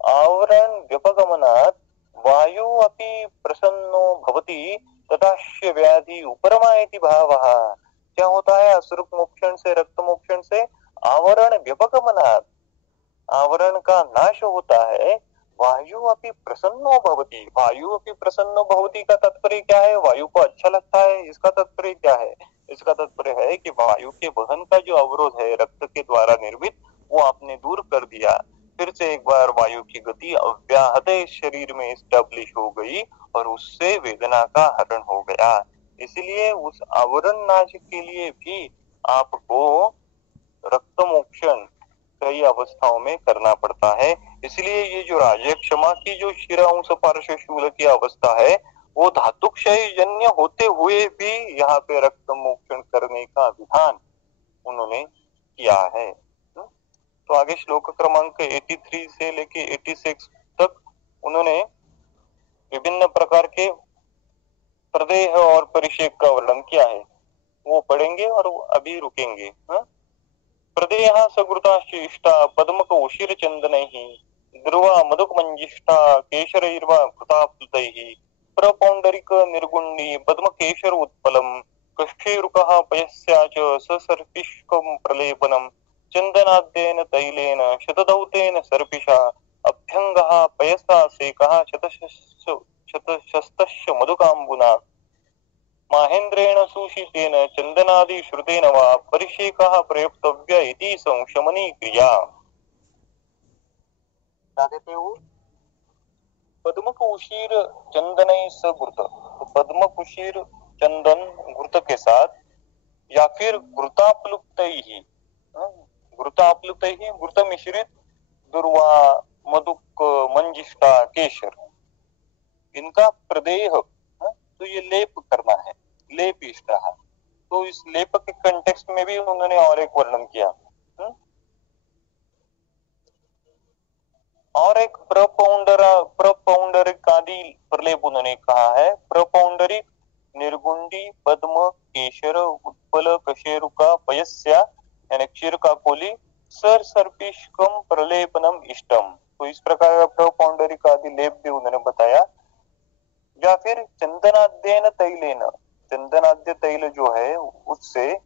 आवरण व्यपगमनात् वायु अपि प्रसन्नो भवति तथास्य व्याधि उपरमा इति भावः। क्या होता है अश्रुक मोक्षण से, रक्त मोक्षण से? आवरण व्यपगमनात्, आवरण का नाश होता है, वायु अपि प्रसन्नो भवति। वायु अपि प्रसन्नो भवति का तात्पर्य क्या है? वायु को अच्छा लगता है, इसका तात्पर्य क्या है? इसका तात्पर्य है कि वायु के वहन का जो अवरोध है रक्त के द्वारा निर्मित, वो आपने दूर कर दिया। फिर से एक बार वायु की गति अव्याहत शरीर में स्टैब्लिश हो गई और उससे वेदना का हरण हो गया। इसलिए उस आवरण नाश के लिए भी आपको रक्त मोक्षण कई अवस्थाओं में करना पड़ता है। इसलिए ये जो राजय क्षमा की जो शिरांश पार्श्व शूल की अवस्था है, वो धातु क्षय जन्य होते हुए भी यहाँ पे रक्त मोक्षण करने का विधान उन्होंने किया है। तो आगे श्लोक क्रमांक 83 से लेके 86 तक उन्होंने विभिन्न प्रकार के प्रदेह और परिषेक का वर्णन किया है, वो पढ़ेंगे और अभी रुकेंगे। प्रदेहा सकृताश्चिष्टा पद्मक उशिर चंदनैः ध्रुवा मधुकमंजिष्टा केशरैर्वा कृताप्लुतैः प्रपौंडरिक निर्गुण्डी पद्मकेशर उत्पलम कक्षेरुकः पयस्या च ससर्पिष्कं प्रलेपनम चंदनाद्येन तैलेन शतदौतेन सर्पिषा अभ्यंगः पयसा सेकः शतशस्तस्य मधुकाम्बुना माहेन्द्रेण सुशीतेन चंदनादि श्रुतेन वा परिषेकः प्रयोक्तव्य इति संशमनी क्रिया। क्या कहते हो? पद्मकुशीर चंदन स घृत, तो पद्मकुशीर चंदन घृत के साथ या फिर घृताप्लुप्त ही, घृताप्लुप्त ही घृत मिश्रित दुर्वा मधुक मंजिष्ठा केशर, इनका प्रदेह, तो ये लेप करना है, लेप इष्टा। तो इस लेप के कंटेक्स्ट में भी उन्होंने और एक वर्णन किया। और एक प्रपौंडरिक आदि प्रलेप उन्होंने कहा है। प्रपौंडरिक निर्गुंडी पद्म केशर उत्पल कशेरुका पयस्या यानी क्षीर का कोली सर सर्पिष्कम प्रलेपनम इष्टम, तो इस प्रकार का प्रपौंडरिक आदि लेप भी उन्होंने बताया। या फिर चंदनाद्येन तैलेन, चंदनाद्य तैल जो है उससे,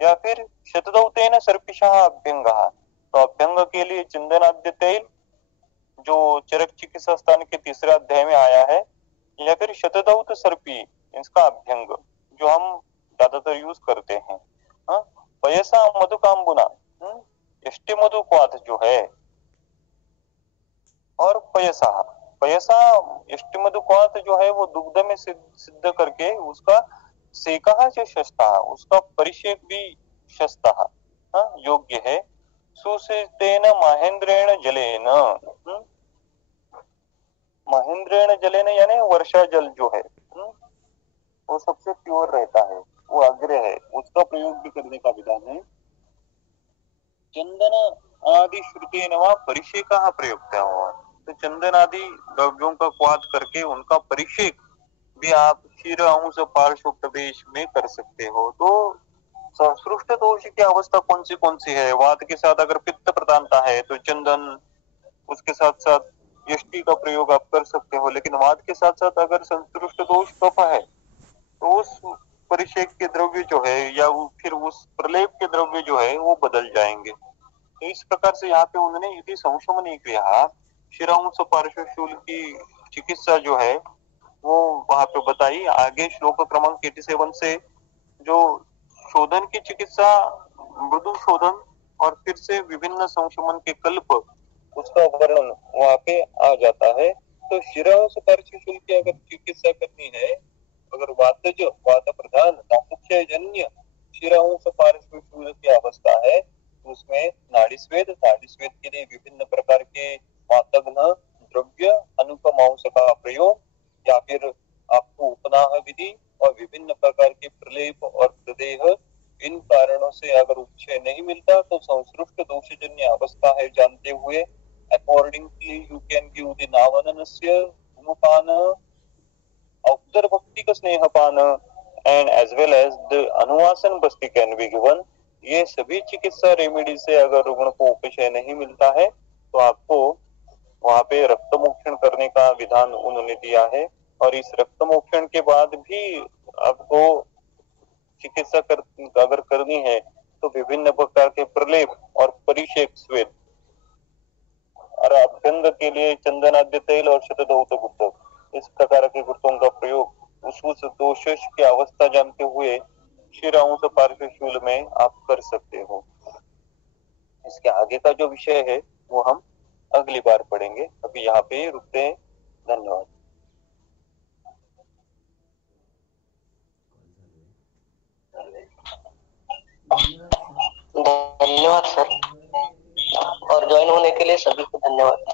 या फिर शतदौतेन सर्पिषा अभ्यंगः, तो अभ्यंग के लिए चंदनाद्य तेल जो चरक चिकित्सा स्थान के तीसरे अध्याय में आया है, या फिर शतदौत सर्पी, इसका अभ्यंग जो हम ज्यादातर यूज करते हैं। पयसा मधुकाम्बुना, यष्टि मधुक्वाथ जो है, और पयसा पयसा यष्टि मधुक्वाथ जो है वो दुग्ध में सिद्ध करके उसका सेका से शस्ता, उसका परिषेक भी शस्ता योग्य है। सुसेतेन महेंद्रेण जलेन, महेंद्रेण जलेन यानी वर्षा जल जो है वो सबसे प्योर रहता है, वो अग्र है, उसका प्रयोग भी करने का विधान है। चंदन आदि श्रुतेन वा परिषेकः प्रयुक्तः हुआ, तो चंदन आदि द्रव्यों का क्वाथ करके उनका परिषेक भी आप क्षीर अंश पार्श्व प्रदेश में कर सकते हो। तो संसृष्ट दोष की अवस्था कौन सी है? वात के साथ अगर पित्त प्रधानता है तो चंदन, उसके साथ साथ यष्टि का प्रयोग आप कर सकते हो। लेकिन वात के साथ साथ अगर संसृष्ट दोष कफ है तो उस परिषेक के द्रव्य जो है या फिर उस प्रलेप के द्रव्य जो है वो बदल जाएंगे। तो इस प्रकार से यहाँ पे उन्होंने यदि संशमनी क्रिया शिरांश पार्श्व शूल की चिकित्सा जो है वो वहां पे बताई। आगे श्लोक क्रमांक 87 से जो शोधन की चिकित्सा, मृदु शोधन और फिर से विभिन्न संशमन के कल्प, उसका वर्णन वहां पे आ जाता है। तो शिरांश पार्श्व शूल की अगर चिकित्सा करनी है, अगर वातज वात प्रधान धातुक्षय जन्य शिरांश पार्श्व शूल की अवस्था है, उसमें नाड़ी स्वेद के लिए विभिन्न प्रकार के वातघ्न द्रव्य अनुपम अंश का प्रयोग, या फिर आपको उपनाह विधि और विभिन्न प्रकार के प्रलेप और प्रदेह, इन कारणों से अगर उपक्षय नहीं मिलता तो संसृष्ट दोषजन्य अवस्था है जानते हुए accordingly you can give the navananasya umupana outdoor bhakti ka snehapana and as well as the anuvasan basti can be given। ये सभी चिकित्सा रेमेडी से अगर रुग्ण को उपक्षय नहीं मिलता है तो आपको वहां पे रक्त मोक्षण करने का विधान उन्होंने दिया है। और इस रक्त मोक्षण के बाद भी आपको चिकित्सा अगर करनी है तो विभिन्न प्रकार के प्रलेप और परिषेक स्वेद और अभ्यंग के लिए चंदनाद्य तेल और शतधौत गुप्त, इस प्रकार के गुप्तों का प्रयोग उस दोषश की अवस्था जानते हुए शिरांश पार्श्व शूल में आप कर सकते हो। इसके आगे का जो विषय है वो हम अगली बार पढ़ेंगे। अभी यहाँ पे रुकते हैं। धन्यवाद। धन्यवाद सर, और ज्वाइन होने के लिए सभी को धन्यवाद।